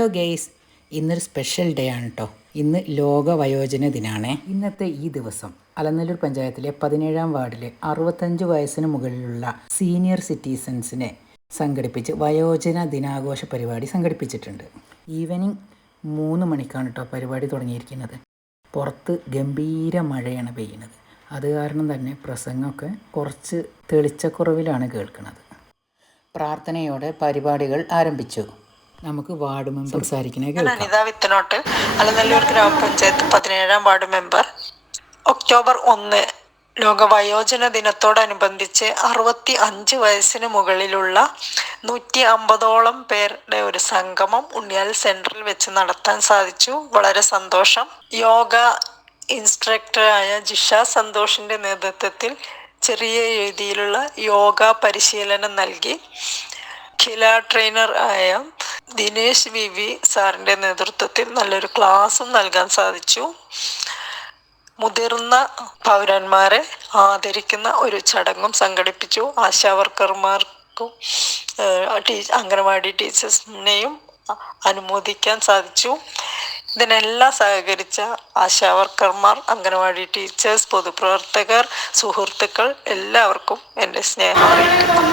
Hello guys, ഇന്നൊരു special day ആണ് കേട്ടോ. ഇന്ന് ലോക വയോജന ദിനമാണ്. ഇന്നത്തെ ഈ ദിവസം അലനല്ലൂർ പഞ്ചായത്തിലെ 17-ാം വാർഡിലെ 65 വയസ്സിന് മുകളിലുള്ള സീനിയർ സിറ്റിസൺസിനെ സംഘടിപ്പിച്ച് വയോജന ദിനാഘോഷ പരിപാടി സംഘടിപ്പിച്ചിട്ടുണ്ട്. ഈവനിങ് 3 മണിക്കാണ് കേട്ടോ പരിപാടി തുടങ്ങിയിരിക്കുന്നത്. പുറത്ത് ഗംഭീര മഴയാണ് പെയ്യുന്നത്. അത് കാരണം തന്നെ പ്രസംഗമൊക്കെ കുറച്ച് തെളിച്ചക്കുറവിലാണ് കേൾക്കുന്നത്. പ്രാർത്ഥനയോടെ പരിപാടികൾ ആരംഭിച്ചു. നമുക്ക് വാർഡ് മെമ്പർ സംസാരിക്കുന്നത് കേൾക്കാം. അനിത വിത്തനോട്ട്, അലനല്ലൂർ ഗ്രാമപഞ്ചായത്ത് 17-ാം വാർഡ് മെമ്പർ. ഒക്ടോബർ 1 ലോക വയോജന ദിനത്തോടനുബന്ധിച്ച് 65 വയസ്സിന് മുകളിലുള്ള 150ഓളം പേരുടെ ഒരു സംഗമം ഉണ്ണിയാൽ സെന്ററിൽ വെച്ച് നടത്താൻ സാധിച്ചു. വളരെ സന്തോഷം. യോഗ ഇൻസ്ട്രക്ടറായ ജിഷ സന്തോഷിന്റെ നേതൃത്വത്തിൽ ചെറിയ രീതിയിലുള്ള യോഗ പരിശീലനം നൽകി. ഖില ട്രെയിനർ ആയ ദിനേശ് വി സാറിൻ്റെ നേതൃത്വത്തിൽ നല്ലൊരു ക്ലാസ്സും നൽകാൻ സാധിച്ചു. മുതിർന്ന പൗരന്മാരെ ആദരിക്കുന്ന ഒരു ചടങ്ങും സംഘടിപ്പിച്ചു. ആശാവർക്കർമാർക്കും അംഗനവാടി ടീച്ചേഴ്സിനെയും അനുമോദിക്കാൻ സാധിച്ചു. ഇതിനെല്ലാം സഹകരിച്ച ആശാവർക്കർമാർ, അംഗനവാടി ടീച്ചേഴ്സ്, പൊതുപ്രവർത്തകർ, സുഹൃത്തുക്കൾ എല്ലാവർക്കും എൻ്റെ സ്നേഹം അറിയിക്കുന്നു.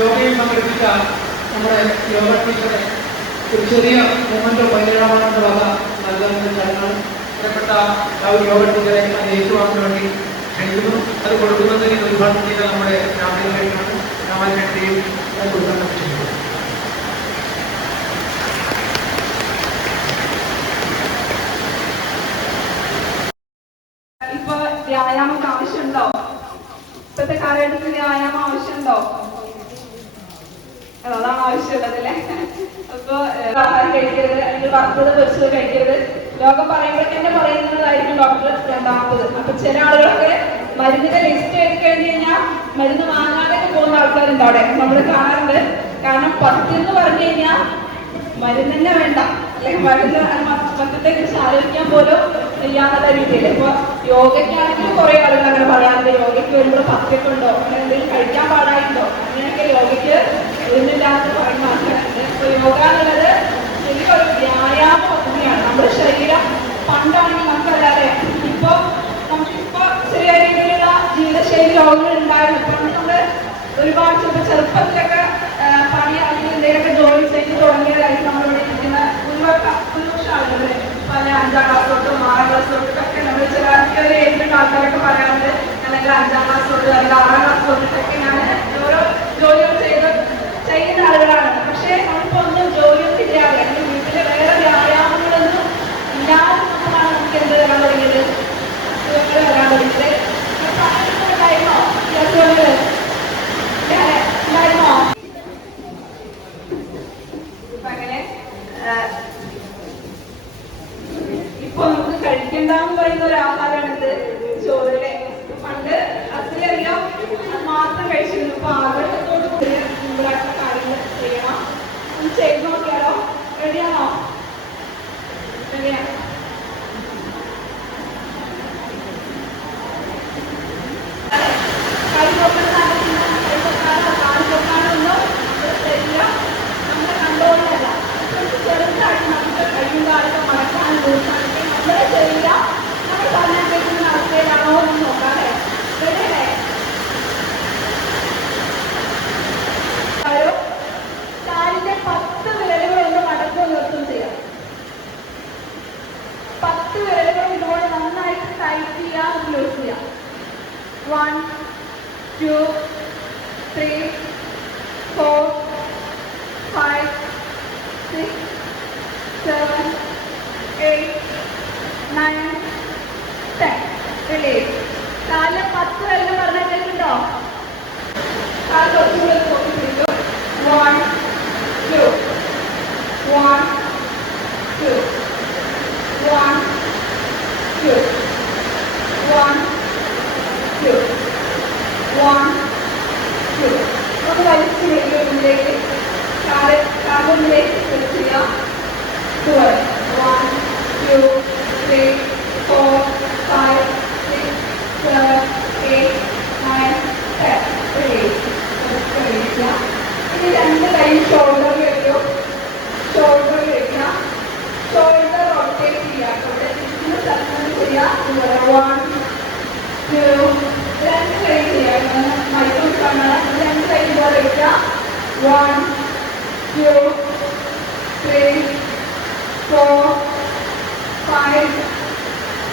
യോഗയിൽ സംഘടിപ്പിച്ച നമ്മുടെ യോഗ ടീച്ചറെ ഒരു ചെറിയ മൊമെന്റോ പരിചയമാണെന്ന് വക നൽകുന്ന ചടങ്ങാണ്. പ്രിയപ്പെട്ട യോഗ ടീച്ചറെ അത് ഏറ്റുവാക്കാൻ വേണ്ടി ക്ഷണിക്കുന്നു. അത് കൊടുക്കുന്നതിന് ഉദ്ഘാടനം ചെയ്ത നമ്മുടെ രാമചന്ദ്രനാണ്. രാമചന്ദ്രനെയും ഉദ്ഘാടനം ചെയ്യുന്നത്. ഇപ്പൊ വ്യായാമം ആവശ്യമുണ്ടോ? ഇപ്പോഴത്തെ കാലഘട്ടത്തിൽ വ്യായാമം ആവശ്യമുണ്ടോ? അതാണ് ആവശ്യമുള്ളത് അല്ലേ? അപ്പൊ ആഹാരം കഴിക്കരുത്, അല്ലെങ്കിൽ വറുത്തത് പൊരിച്ചത് കഴിക്കരുത്. രോഗം പറയുമ്പോഴേക്ക് തന്നെ പറയുന്നതായിരിക്കും ഡോക്ടർ രണ്ടാമത്തത്. അപ്പൊ ചില ആളുകളൊക്കെ മരുന്നിന്റെ ലിസ്റ്റ് എഴുതി കഴിഞ്ഞ് കഴിഞ്ഞാൽ മരുന്ന് വാങ്ങാതെ പോകുന്ന ആൾക്കാരുണ്ട് അവിടെ, നമ്മൾ കാണാറുണ്ട്. കാരണം പത്തെന്ന് പറഞ്ഞു കഴിഞ്ഞാൽ മരുന്ന് തന്നെ വേണ്ട, അല്ലെങ്കിൽ മരുന്ന് പത്തത്തെ കുറിച്ച് ആലോചിക്കാൻ പോലും ചെയ്യാത്ത രീതിയിൽ. ഇപ്പൊ യോഗയ്ക്കാണെങ്കിലും കുറെ ആളുകൾ അങ്ങനെ പറയാറുണ്ട്, യോഗയ്ക്ക് വരുമ്പോൾ പത്തൊക്കെ ഉണ്ടോ, അങ്ങനെ എന്തെങ്കിലും കഴിക്കാൻ പാടായിട്ടുണ്ടോ, അങ്ങനെയൊക്കെ യോഗയ്ക്ക് ഒന്നില്ലാത്ത പറയുന്ന ആൾക്കാരുണ്ട്. ഇപ്പൊ യോഗ എന്നുള്ളത് ശരിക്കൊരു വ്യായാമ പദ്ധതിയാണ്. നമ്മുടെ ശരീരം പണ്ടാണെങ്കിൽ നമുക്കല്ലാതെ ഇപ്പൊ നമുക്കിപ്പോ ചെറിയ രീതിയിലുള്ള ജീവിതശൈലി രോഗങ്ങൾ ഉണ്ടായിരുന്നു. പണ്ട് നമ്മള് ഒരുപാട് ചെറുപ്പത്തിലൊക്കെ പണി അല്ലെങ്കിൽ എന്തെങ്കിലുമൊക്കെ ജോലി ചെയ്ത് തുടങ്ങിയതായിട്ട് നമ്മളിവിടെ ഇരിക്കുന്ന ഭൂരിപക്ഷം ആളുകൾ പല 5-ാം ക്ലാസ് തൊട്ടും 6-ാം ക്ലാസ് തൊട്ടൊക്കെ നമ്മൾ ചില ഏജിലുള്ള ആൾക്കാരൊക്കെ പറയാറുണ്ട്, അല്ലെങ്കിൽ 5-ാം ക്ലാസ് തൊട്ട് അല്ലെങ്കിൽ 6-ാം ക്ലാസ് തൊട്ടിട്ടൊക്കെ ഞാൻ ഓരോ ജോലികൾ ചെയ്യുന്ന ആളുകളാണ്. പക്ഷേ നമ്മളിപ്പോ ഒന്നും ജോലിയൊന്നും ഇല്ലാതെ അല്ലെങ്കിൽ വീട്ടിലെ വേറെ വ്യായാമങ്ങളൊന്നും ഇല്ലാതെ നമ്മളാണ് നമുക്ക് എന്ത് വരാൻ തുടങ്ങിയത്, അസുഖങ്ങൾ വരാൻ തുടങ്ങിയത്. ഉണ്ടായിരുന്നോ ഈ അസുഖങ്ങൾ? ഉണ്ടായിരുന്നോ? ഇപ്പൊ അങ്ങനെ ഇപ്പൊ നമുക്ക് കഴിക്കണ്ടെന്ന് പറയുന്ന ഒരു ആഹാരമാണിത്, ചോറിലെ. പണ്ട് അത്രയധികം മാത്രം കഴിച്ചിരുന്നു. ഇപ്പൊ ആഗ്രഹത്തോട് കൂടി മുമ്പിലായിട്ടുള്ള കാര്യങ്ങൾ ചെയ്യണം. ഒന്ന് ചെയ്ത് നോക്കിയാലോ? റെഡിയാണോ? റെഡിയാണ്. കൈ നോക്കുന്ന കാലത്ത് മടക്കാൻ നോക്കുകയാണെങ്കിൽ നമ്മുടെ ശരീരം നമ്മൾ പറഞ്ഞാൽ കേൾക്കുന്ന അവസ്ഥയിലാണോ എന്ന് നോക്കാം അല്ലേ? റെഡിയല്ലേ? കാലിന്റെ 10 വിരലുകളൊന്ന് മടക്കുക നിർത്തും ചെയ്യാം. 10 വിരലുകൾ ഇതുപോലെ നന്നായിട്ട് ടൈറ്റ് ചെയ്യാം, ലൂസ് ചെയ്യാം. 1 2 3 4 5 6 7 8 9 10. റിലീസ്. കാലിലെ 10 വിരൽ പറഞ്ഞാൽ കേൾക്കുന്നുണ്ടോ? കാൽ കുറച്ചുകൂടെ പൊക്കി പിടിക്കും. 1 2 1 2 1 2 1 2 1 2. നമുക്ക് വലിച്ചു മുന്നിലേക്ക് കാലിലേക്ക് സ്ട്രെച്ച് ചെയ്യാം. 1 2 3 4 5 6 7 8 9 10. റിലീസ്. ഇനി 2 കൈ ഷോൾഡറിൽ വയ്ക്കും. ഷോൾഡറിൽ വയ്ക്കാം. ഷോൾഡർ റൊട്ടേറ്റ് ചെയ്യാം. റൊട്ടേറ്റ് സ്ഥലത്ത് ചെയ്യാം. 1 2 2 കൈ ചെയ്യാം. മൈക്രോ കാണാം. 2 കൈ പോലെ വയ്ക്കാം. 1 2 3 4 5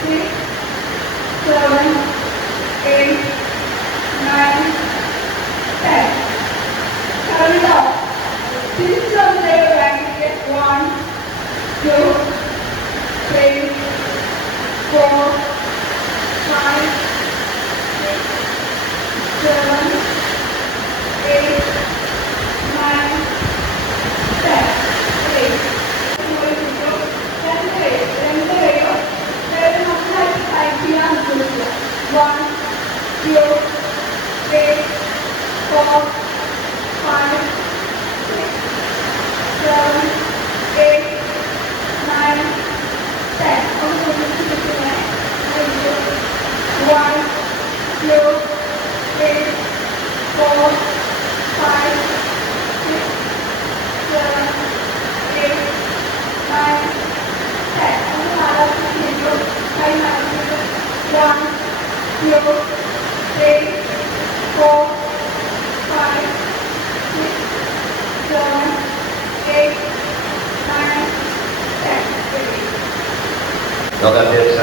6 7 8 9 10. കണ്ടോ? തിരിച്ചൊന്നേ ബാങ്കിക്ക്. 1 2 3 4 5 6 7 8 9 10. നന്നായിട്ട് ടൈറ്റ് ചെയ്യാൻ ശ്രമിക്കുക. 1 2 3 4 5 6 7 8 9 10. ഒന്ന് കുറിച്ചിരിക്കുന്നേ. 1 2 3 4 5 6 7 8 9 10. ഒന്ന് നാലാമത്തേക്കും കൈ നടത്തിയിട്ട് 1 2 3 4 5 6 7 8 9 10. ലോകാധ്യക്ഷ,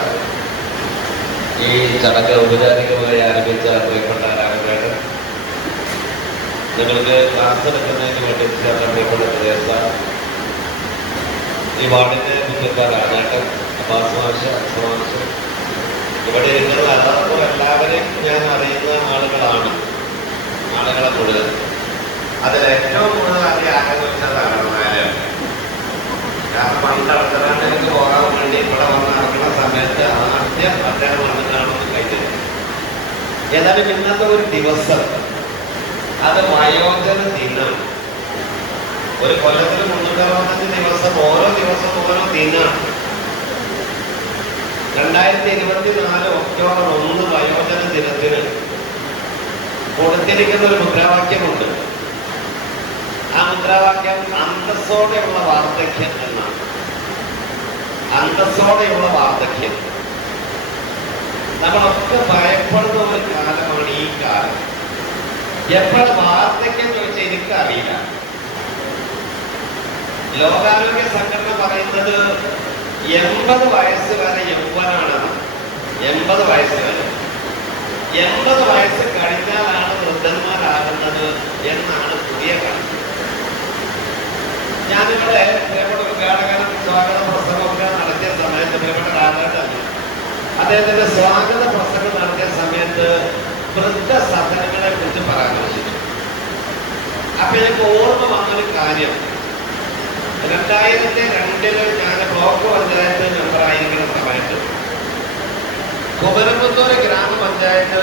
ഈ ചടങ്ങ് ഔപചാരികമായി ആരംഭിച്ച പ്രിയപ്പെട്ട രാഘവേട്ടൻ, നിങ്ങൾക്ക് ക്ലാസ് എടുക്കുന്നതിന് വേണ്ടി ചേർന്ന പ്രിയപ്പെട്ട പ്രദേശ, ഈ വാർഡിന്റെ മുഖ്യക്കാർ രാജേട്ടൻ, സമാശം, ഇവിടെ ഇരുന്നുള്ള എല്ലാവർക്കും എല്ലാവരെയും ഞാൻ അറിയുന്ന ആളുകളെ കൂടുതൽ. അതിൽ ഏറ്റവും കൂടുതൽ അറിയാൻ ആഗ്രഹിച്ചതാണ് നാരായണൻ. കാരണം പണ്ട് അവസരങ്ങളിലേക്ക് പോകാൻ വേണ്ടി ഇവിടെ വന്ന് ഇറങ്ങുന്ന സമയത്ത് ആദ്യം അദ്ദേഹം വന്നിട്ടാണെന്ന് കഴിഞ്ഞത്. ഏതായാലും ഇന്നത്തെ ഒരു ദിവസം അത് വയോജന ദിനം. ഒരു കൊല്ലത്തിൽ 365 ദിവസം, ഓരോ ദിവസവും ഓരോ ദിനമാണ്. 2024 ഒക്ടോബർ 1 വയോജന ദിനത്തിന് കൊടുത്തിരിക്കുന്ന ഒരു മുദ്രാവാക്യമുണ്ട്. ആ മുദ്രാവാക്യം അന്തസ്സോടെയുള്ള വാർദ്ധക്യം എന്നാണ്. അന്തസ്സോടെയുള്ള വാർദ്ധക്യം. നമ്മളൊക്കെ ഭയപ്പെടുന്ന ഒരു കാലമാണ് ഈ കാലം. എപ്പോൾ വാർദ്ധക്യം ചോദിച്ചാൽ എനിക്കറിയില്ല. ലോകാരോഗ്യ സംഘടന പറയുന്നത് 80 വയസ്സ് വരെ യൗവനാണെന്ന്. 80 വയസ്സ് വരെ. 80 വയസ്സ് കഴിഞ്ഞാലാണ് വൃദ്ധന്മാരാകുന്നത് എന്നാണ് പുതിയ കണക്ക്. ഞാനിവിടെ പ്രിയപ്പെട്ട ഉദ്ഘാടകനും സ്വാഗത പ്രസംഗമൊക്കെ നടത്തിയ സമയത്ത് പ്രിയപ്പെട്ട രാജേട്ടൻ അദ്ദേഹത്തിന്റെ സ്വാഗത പ്രസംഗം നടത്തിയ സമയത്ത് വൃദ്ധസദനങ്ങളെ കുറിച്ച് പരാമർശിച്ചു. അപ്പൊ എനിക്ക് ഓർമ്മ വന്നൊരു കാര്യം, 2002 ഞാൻ ബ്ലോക്ക് പഞ്ചായത്ത് മെമ്പറായിരിക്കുന്ന സമയത്ത് കുമരമ്പത്തൂർ ഗ്രാമപഞ്ചായത്ത്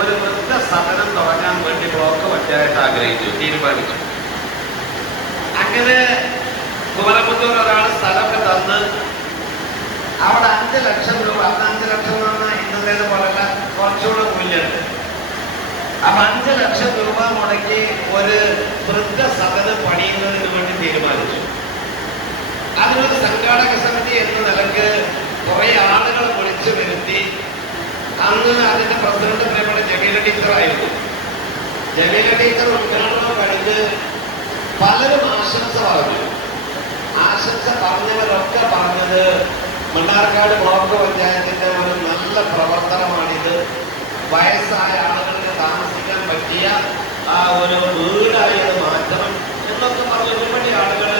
ഒരു വൃദ്ധസദനം തുടങ്ങാൻ വേണ്ടി ബ്ലോക്ക് പഞ്ചായത്ത് തീരുമാനിച്ചു. അങ്ങനെ കുമരമ്പത്തൂർ ഒരാൾ സ്ഥലമൊക്കെ തന്ന് അവിടെ 5 ലക്ഷം രൂപ, അന്ന് 5 ലക്ഷം എന്ന് ഇന്നത്തേത് പോലല്ല, കുറച്ചുകൂടെ മൂല്യമുണ്ട്. അപ്പൊ 5 ലക്ഷം രൂപ മുടക്കി ഒരു വൃദ്ധസദനം പണിയുന്നതിന് വേണ്ടി തീരുമാനിച്ചു. അതിനൊരു സംഘാടക സമിതി എന്ന നിലക്ക് കുറെ ആളുകൾ വിളിച്ചു വരുത്തി. അന്ന് അതിന്റെ പ്രസിഡന്റ് പ്രിയപ്പെട്ട ജമീല ടീച്ചറായിരുന്നു. ജമീല ടീച്ചർ ഉദ്ഘാടനം കഴിഞ്ഞ് പലരും ആശംസ പറഞ്ഞു. ആശംസ പറഞ്ഞവരൊക്കെ പറഞ്ഞത് മണ്ണാർക്കാട് ബ്ലോക്ക് പഞ്ചായത്തിന്റെ ഒരു നല്ല പ്രവർത്തനമാണിത്, വയസ്സായ ആളുകൾക്ക് താമസിക്കാൻ പറ്റിയ ആ ഒരു വീടായി അത് മാറ്റണം എന്നൊക്കെ പറഞ്ഞ ഒരുപാട് ആളുകൾ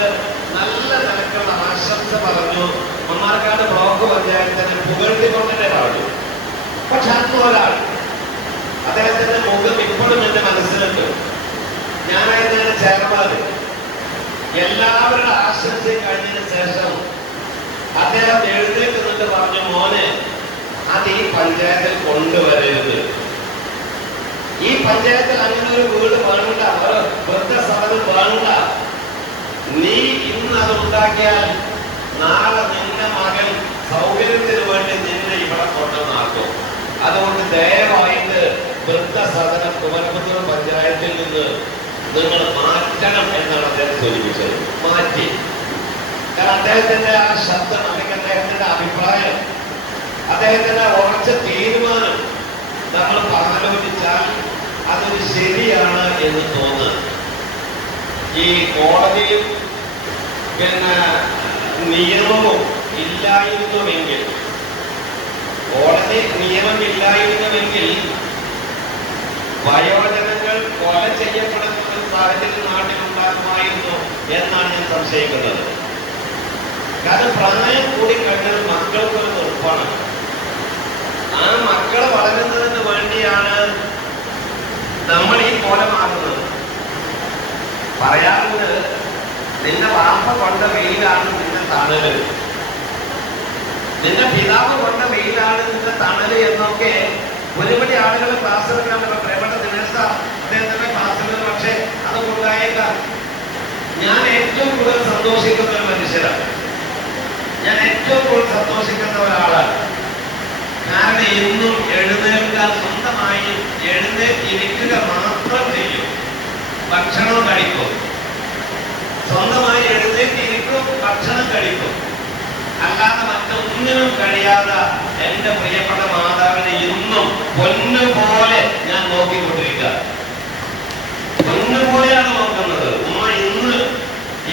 നല്ല നിലക്കുള്ള ആശംസ പറഞ്ഞു. മണ്ണാർക്കാട് ബ്ലോക്ക് പഞ്ചായത്തിനെ പുകഴ്ത്തിക്കൊണ്ടേ പാടു. പക്ഷെ അന്ന് ഒരാൾ, അദ്ദേഹത്തിന്റെ മുഖം ഇപ്പോഴും എന്റെ മനസ്സിലുണ്ട്. ഞാനായിരുന്നു ചെയർമാൻ. എല്ലാവരുടെ ആശംസയും കഴിഞ്ഞതിന് ശേഷം അദ്ദേഹം എഴുന്നേറ്റ് നിന്നിട്ട് പറഞ്ഞു, മോനെ അത് ഈ പഞ്ചായത്തിൽ കൊണ്ടുവരരുത്, ഈ പഞ്ചായത്തിൽ അങ്ങനെ ഒരു വീട് വേണ്ട, ഒരു വൃദ്ധസദനം വേണ്ട. നീ ഇന്ന് അത് ഉണ്ടാക്കിയാൽ നാളെ നിന്റെ മകൻ സൗകര്യത്തിന് വേണ്ടി നിന്നെ ഇവിടെ കൊണ്ടുവന്നാക്കും. അതുകൊണ്ട് ദയവായിട്ട് വൃദ്ധസദനം കുമരപുത്തൂർ പഞ്ചായത്തിൽ നിന്ന് നിങ്ങൾ മാറ്റണം എന്നാണ് അദ്ദേഹം സൂചിപ്പിച്ചത്. മാറ്റി. കാരണം അദ്ദേഹത്തിന്റെ ആ ശബ്ദം, അല്ലെങ്കിൽ അദ്ദേഹത്തിന്റെ അഭിപ്രായം, അദ്ദേഹത്തിന്റെ ഉറച്ച തീരുമാനം നമ്മൾ ആലോചിച്ചാൽ അതൊരു ശരിയാണ് എന്ന് തോന്നുന്നു. ഈ കോടതിയും പിന്നെ നിയമവും ഇല്ലായിരുന്നുവെങ്കിൽ, കോടതി നിയമം ഇല്ലായിരുന്നുവെങ്കിൽ വയോജനങ്ങൾ കൊല ചെയ്യപ്പെടുന്ന ഒരു സാഹചര്യം നാട്ടിലുണ്ടാകുമായിരുന്നു എന്നാണ് ഞാൻ സംശയിക്കുന്നത്. കാരണം പ്രായം കൂടിക്കഴിഞ്ഞാൽ മക്കൾക്കൊരു വെറുപ്പാണ്. ആ മക്കൾ വളരുന്നതിന് വേണ്ടിയാണ് നമ്മൾ ഈ കോലമാകുന്നത്. പറയാറുണ്ട്, നിന്റെ വാപ്പ കൊണ്ട വെയിലാണ് നിന്റെ തണല്, നിന്റെ പിതാവ് കൊണ്ട വെയിലാണ് നിന്റെ തണല് എന്നൊക്കെ ഒരുപടി ആളുകൾ ക്ലാസ് എടുക്കാൻ പ്രേമപ്പെട്ട ദിനേശ് അദ്ദേഹത്തിന്റെ ക്ലാസ്സുകൾ. പക്ഷെ അതൊക്കെ ഉണ്ടായേക്കാം. ഞാൻ ഏറ്റവും കൂടുതൽ സന്തോഷിക്കുന്ന ഒരു മനുഷ്യരാണ്, ഞാൻ ഏറ്റവും കൂടുതൽ സന്തോഷിക്കുന്ന ഒരാളാണ്. കാരണം എന്നും എഴുന്നേൽക്കാൻ, സ്വന്തമായി എഴുന്നേറ്റിരിക്കുക മാത്രം ചെയ്യും, ഭക്ഷണം കഴിക്കും, സ്വന്തമായി എഴുന്നേറ്റിരിക്കും, ഭക്ഷണം കഴിക്കും. അല്ലാതെ മറ്റൊന്നിനും കഴിയാതെ എന്റെ പ്രിയപ്പെട്ട മാതാവിനെ ഇന്നും പൊന്നുപോലെ ഞാൻ നോക്കിക്കൊണ്ടിരിക്കുക. പൊന്നുപോലെയാണ് നോക്കുന്നത്. ഉമ്മ ഇന്ന്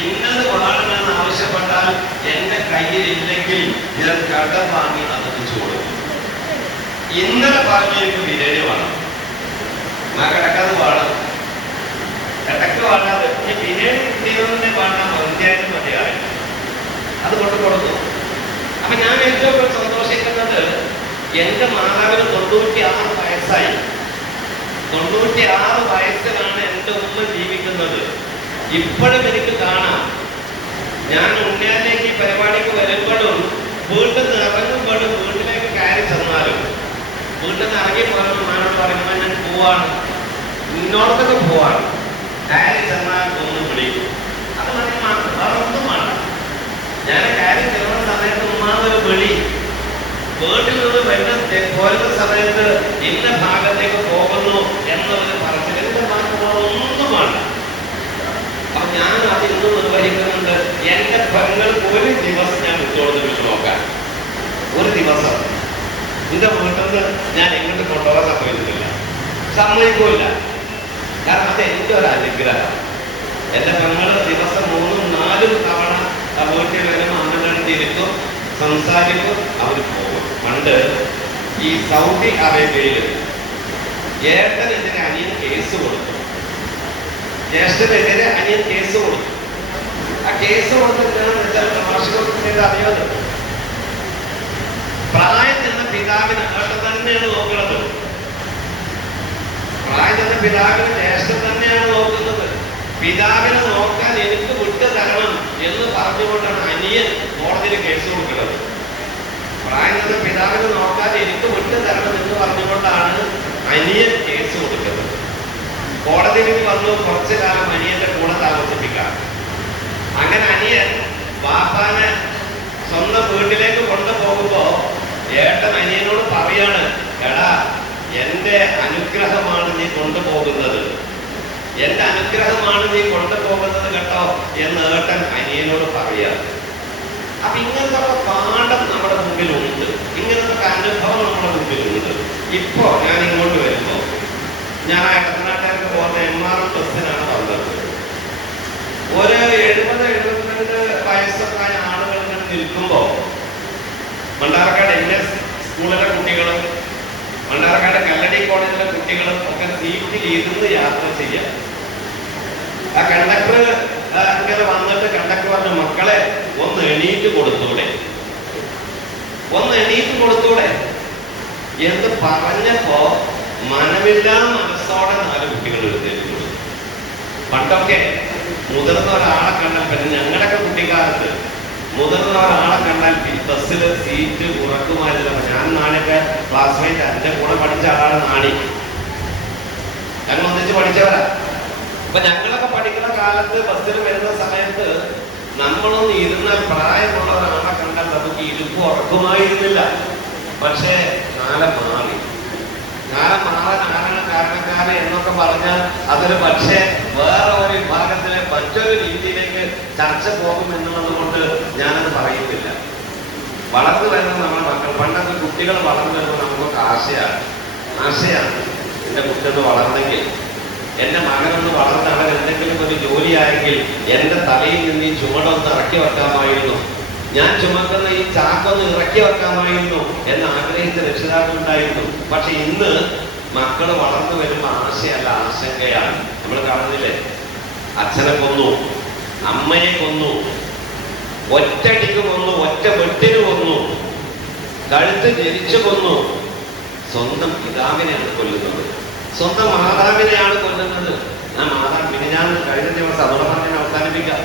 ഇന്നത് വേണമെന്ന് ആവശ്യപ്പെട്ടാൽ എന്റെ കയ്യിൽ ഇല്ലെങ്കിൽ ഞാൻ കടം വാങ്ങി അതെത്തിച്ചു കൊടുക്കും. ഇന്നലെ പറഞ്ഞു എനിക്ക് ബിരിയാണി വേണം, മകടക്കത് വേണം, ഇടക്ക് വേണ്ടാതെ ബിരിയാണി കിട്ടിയതിനെ വേണം, മന്തിയായിട്ട് മതിയായി അത് കൊണ്ട് കൊടുത്തു. അപ്പൊ ഞാൻ ഏറ്റവും സന്തോഷിക്കുന്നത് എന്റെ മാതാവിന് 96 വയസ്സായി. 96 വയസ്സിലാണ് എന്റെ ഉമ്മ ജീവിക്കുന്നത്. ഇപ്പോഴും എനിക്ക് കാണാം. ഞാൻ ഉണ്ണിയാലേക്ക് ഈ പരിപാടിക്ക് വരുമ്പോഴും വീട്ടിൽ നിന്ന് ഇറങ്ങുമ്പോഴും വീട്ടിലേക്ക് കയറി ചെന്നാലും വീട്ടിൽ നിന്ന് ഇറങ്ങി പോലും ഉമ്മാനോട് പറയുമ്പോൾ ഞാൻ പോവാണ്, ഇന്നോടത്തൊക്കെ പോവാണ്. കയറി ചെന്നാൽ ഒന്ന് വിളിക്കും. അത് മതി, വേറെ ഒന്നും വേണം. ഞാൻ കാര്യം ചെല്ലുന്ന സമയത്ത് ഉമ്മാതൊരു വിളി, വീട്ടിൽ നിന്ന് പോരുന്ന സമയത്ത് ഇന്ന ഭാഗത്തേക്ക് പോകുന്നു എന്നൊരു പറച്ചിൽ. എന്റെ ഒന്നും വേണ്ട. അപ്പൊ ഞാൻ അത് ഇന്ന് നിർവഹിക്കുന്നുണ്ട്. എന്റെ പെങ്ങൾക്ക് ഒരു ദിവസം ഞാൻ വിട്ടുകൊടുത്ത് നോക്കാൻ, ഒരു ദിവസം എന്റെ വീട്ടിൽ നിന്ന് ഞാൻ എങ്ങോട്ട് കൊണ്ടുപോകാൻ സമ്മതിക്കില്ല. കാരണം അത് എന്റെ ഒരു അനുഗ്രഹം. എന്റെ പെങ്ങള് ദിവസം 3-4 തവണ വീട്ടിൽ വരും, അമ്മകണ്ടിരിക്കും, സംസാരിക്കും, അവർ പോകും. പണ്ട് ഈ സൗദി അറേബ്യയിൽ ഏട്ടനെതിരെ അനിയൻ കേസ് കൊടുത്തു, ജ്യേഷ്ഠനെതിരെ അനിയൻ കേസ് കൊടുത്തു. ആ കേസ് കൊടുത്തിട്ട് വാർഷികോത്സവത്തിന്റെ അറിയാതെ പ്രായം ചെന്ന പിതാവിന് ഏട്ടൻ തന്നെയാണ് നോക്കുന്നത്, പ്രായം ചെന്ന പിതാവിന് ജ്യേഷ്ഠൻ തന്നെയാണ് നോക്കുന്നത്. പിതാവിനെ നോക്കാൻ എനിക്ക് വിട്ടു തരണം എന്ന് പറഞ്ഞുകൊണ്ടാണ് അനിയൻ കോടതിയിൽ കേസ് കൊടുക്കുന്നത്. പ്രായം ചെന്ന പിതാവിനെ നോക്കാൻ എനിക്ക് വിട്ടു തരണം എന്ന് പറഞ്ഞുകൊണ്ടാണ് അനിയൻ കേസ് കൊടുക്കുന്നത്. കോടതിയിൽ വന്നു കുറച്ചു കാലം അനിയന്റെ കൂടെ താമസിപ്പിക്കാം. അങ്ങനെ അനിയൻ വാപ്പാനെ സ്വന്തം വീട്ടിലേക്ക് കൊണ്ടുപോകുമ്പോ ഏട്ടൻ അനിയനോട് പറയാണ്, എടാ എന്റെ അനുഗ്രഹമാണ് നീ കൊണ്ടുപോകുന്നത്, എന്റെ അനുഗ്രഹമാണ് നീ കൊണ്ടുപോകുന്നത് കേട്ടോ എന്ന് ഏട്ടൻ അനിയനോട് പറയാ. അപ്പൊ ഇങ്ങനത്തെ പാഠം നമ്മുടെ മുമ്പിലുണ്ട്, ഇങ്ങനത്തെ അനുഭവം നമ്മുടെ മുമ്പിലുണ്ട്. ഇപ്പോ ഞാൻ ഇങ്ങോട്ട് വരുമ്പോ ഞാൻ ഇടത്തനാട്ടുകാർക്ക് പോകുന്ന MRM ബസ്സിനാണ് വന്നത്. ഒരു 70-72 വയസ്സൊക്കെ ആളുകൾ ഇങ്ങനെ നിൽക്കുമ്പോ മണ്ണാർക്കാട് NS സ്കൂളിലെ കുട്ടികളും മണ്ണാർക്കാട് കല്ലടി കോളേജിലെ കുട്ടികളും ഒക്കെ സീറ്റിൽ ഇരുന്ന് യാത്ര ചെയ്യാം. ആ കണ്ടക്ടർ ഇങ്ങനെ വന്നിട്ട് കണ്ടക്ടർ പറഞ്ഞ, മക്കളെ ഒന്ന് എണീറ്റ് കൊടുത്തൂടെ, ഒന്ന് എണീറ്റ് കൊടുത്തൂടെ എന്ന് പറഞ്ഞപ്പോ മനമില്ലാ മനസ്സോടെ 4 കുട്ടികൾ എഴുന്നേറ്റ് കൊടുത്തു. പണ്ടൊക്കെ മുതിർന്ന ഒരാളെ കണ്ടാൽ, പിന്നെ ഞങ്ങളുടെയൊക്കെ കുട്ടിക്കാലത്ത് മുതിർന്ന ഒരാളെ കണ്ടാൽ ബസ്സിൽ സീറ്റ് ഉറക്കുമായില്ല. ഞാൻ നാളെയൊക്കെ ക്ലാസ്മേറ്റ് എൻ്റെ കൂടെ പഠിച്ച ആളാണ് നാണി, ഞങ്ങൾ ഒന്നിച്ച് പഠിച്ചവരാ. അപ്പൊ ഞങ്ങളൊക്കെ പഠിക്കുന്ന കാലത്ത് ബസ്സിൽ വരുന്ന സമയത്ത് നമ്മളൊന്ന് ഇരുന്നാൽ പ്രായമുള്ള ഒരാളെ കണ്ടാൽ നമുക്ക് ഇരുപ്പ് ഉറക്കുമായിരുന്നില്ല. പക്ഷേ കാലം മാറി. കാലം മാറാൻ ആരാണ് കാരണക്കാരൻ എന്നൊക്കെ പറഞ്ഞാൽ അതൊരു പക്ഷേ വേറെ ഒരു വിഭാഗത്തിലെ മറ്റൊരു രീതിയിലേക്ക് ചർച്ച പോകും എന്നുള്ളത് കൊണ്ട് ഞാനത് പറയുന്നില്ല. വളർന്നു വരുന്ന നമ്മുടെ മക്കൾ, പണ്ടൊക്കെ കുട്ടികൾ വളർന്നു വരുമ്പോൾ നമുക്കൊക്കെ ആശയാണ് എൻ്റെ കുട്ടികൾ വളർന്നെങ്കിൽ, എൻ്റെ മകനൊന്ന് വളർന്ന് അവൻ എന്തെങ്കിലും ഒരു ജോലിയായെങ്കിൽ എൻ്റെ തലയിൽ നിന്ന് ഈ ചുമടൊന്ന് ഇറക്കി വെക്കാമായിരുന്നു, ഞാൻ ചുമക്കുന്ന ഈ ചാക്കൊന്ന് ഇറക്കി വെക്കാമായിരുന്നു എന്ന് ആഗ്രഹിച്ച രക്ഷിതാക്കളുണ്ടായിരുന്നു. പക്ഷെ ഇന്ന് മക്കൾ വളർന്നു വരുമ്പോൾ ആശയല്ല, ആശങ്കയാണ്. നമ്മൾ കാണുന്നില്ലേ, അച്ഛനെ കൊന്നു, അമ്മയെ കൊന്നു, ഒറ്റടിക്ക് കൊന്നു, ഒറ്റ വെട്ടിന് കൊന്നു, കഴുത്ത് ജനിച്ചു കൊന്നു. സ്വന്തം പിതാവിനെയാണ് കൊല്ലുന്നത്, സ്വന്തം മാതാവിനെയാണ് കൊല്ലുന്നത്. ആ മാതാവ് പിന്നെ ഞാൻ കഴിഞ്ഞ ദിവസം അതോടെ പറഞ്ഞാൽ അവസാനിപ്പിക്കാം.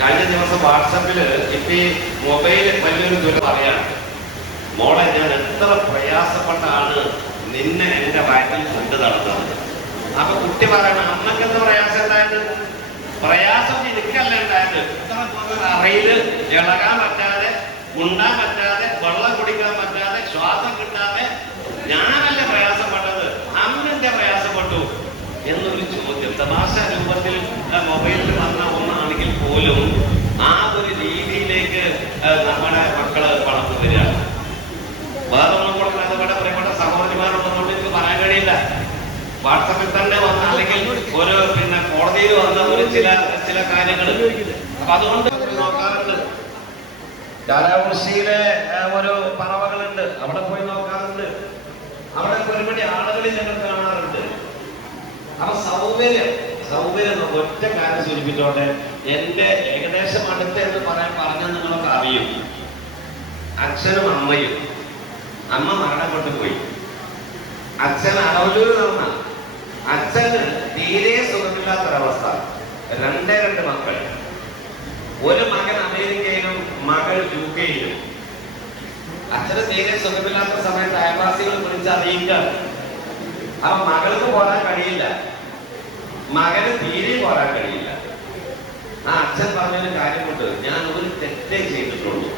കഴിഞ്ഞ ദിവസം വാട്സപ്പില് ഇപ്പൊ ഈ മൊബൈൽ വലിയൊരു ദൂരം പറയാണ്, മോളെ ഞാൻ എത്ര പ്രയാസപ്പെട്ടാണ് നിന്നെ എന്റെ വയറ്റിൽ കൊണ്ടു നടന്നത്. അപ്പൊ കുട്ടി പറയണം, അമ്മക്ക് എന്താ പ്രയാസം ഉണ്ടായത്? പ്രയാസം എനിക്കല്ല ഉണ്ടായത്. ഇത്ര അറയില് ഇളകാൻ പറ്റാതെ, ഉണ്ണാൻ പറ്റാതെ, വെള്ളം കുടിക്കാൻ പറ്റാതെ, ശ്വാസം കിട്ടാതെ ഞാനല്ലേ പ്രയാസപ്പെട്ടത്, അമ്മന്റെ പ്രയാസപ്പെട്ടു എന്നൊരു ചോദ്യം തമാശ രൂപത്തിൽ മൊബൈലിൽ വന്ന ഒന്നാണെങ്കിൽ പോലും ആ ഒരു രീതിയിലേക്ക് നമ്മുടെ മക്കള് വളർന്നു വരികയാണ്. വേറെ ഒന്നും കൂടെ നമ്മുടെ പ്രിയപ്പെട്ട സഹോദരിമാരുള്ളതുകൊണ്ട് എനിക്ക് പറയാൻ കഴിയില്ല. വാട്സപ്പിൽ തന്നെ വന്ന, അല്ലെങ്കിൽ ഒരു കോടതിയിൽ വന്ന ഒരു ചില കാര്യങ്ങൾ. അപ്പൊ അതുകൊണ്ട് നോക്കാറുണ്ട്. കാലാവൃഷ്ടിയിലെ ഒരു പറവകളുണ്ട്, അവിടെ പോയി നോക്കാറുണ്ട്. അവിടെ ഒരുപാട് ആളുകളിൽ ഞങ്ങൾ കാണാറുണ്ട്. അപ്പൊ സൗകര്യം ഒറ്റ കാര്യം സൂചിപ്പിച്ചോട്ടെ. എന്റെ ഏകദേശം അടുത്ത് എന്ന് പറഞ്ഞാൽ നിങ്ങളൊക്കെ അറിയും. അച്ഛനും അമ്മയും, അമ്മ മരണപ്പെട്ടു പോയി, അച്ഛൻ അളവലൂർ നടന്ന, അച്ഛന് തീരെ സുഖമില്ലാത്തൊരവസ്ഥ, 2 മക്കൾ, ഒരു മകൻ അമേരിക്കയിലും മകൾ UK-യിലും. അച്ഛന് തീരെ സുഖമില്ലാത്ത സമയത്ത് അയൽവാസികൾ വിളിച്ച് അറിയിക്കാം. അപ്പൊ മകൾക്ക് പോരാൻ കഴിയില്ല, മകന് തീരെ പോരാൻ കഴിയില്ല. ആ അച്ഛൻ പറഞ്ഞൊരു കാര്യമുണ്ട്, ഞാൻ ഒരു തെറ്റേ ചെയ്തിട്ടുള്ളൂ,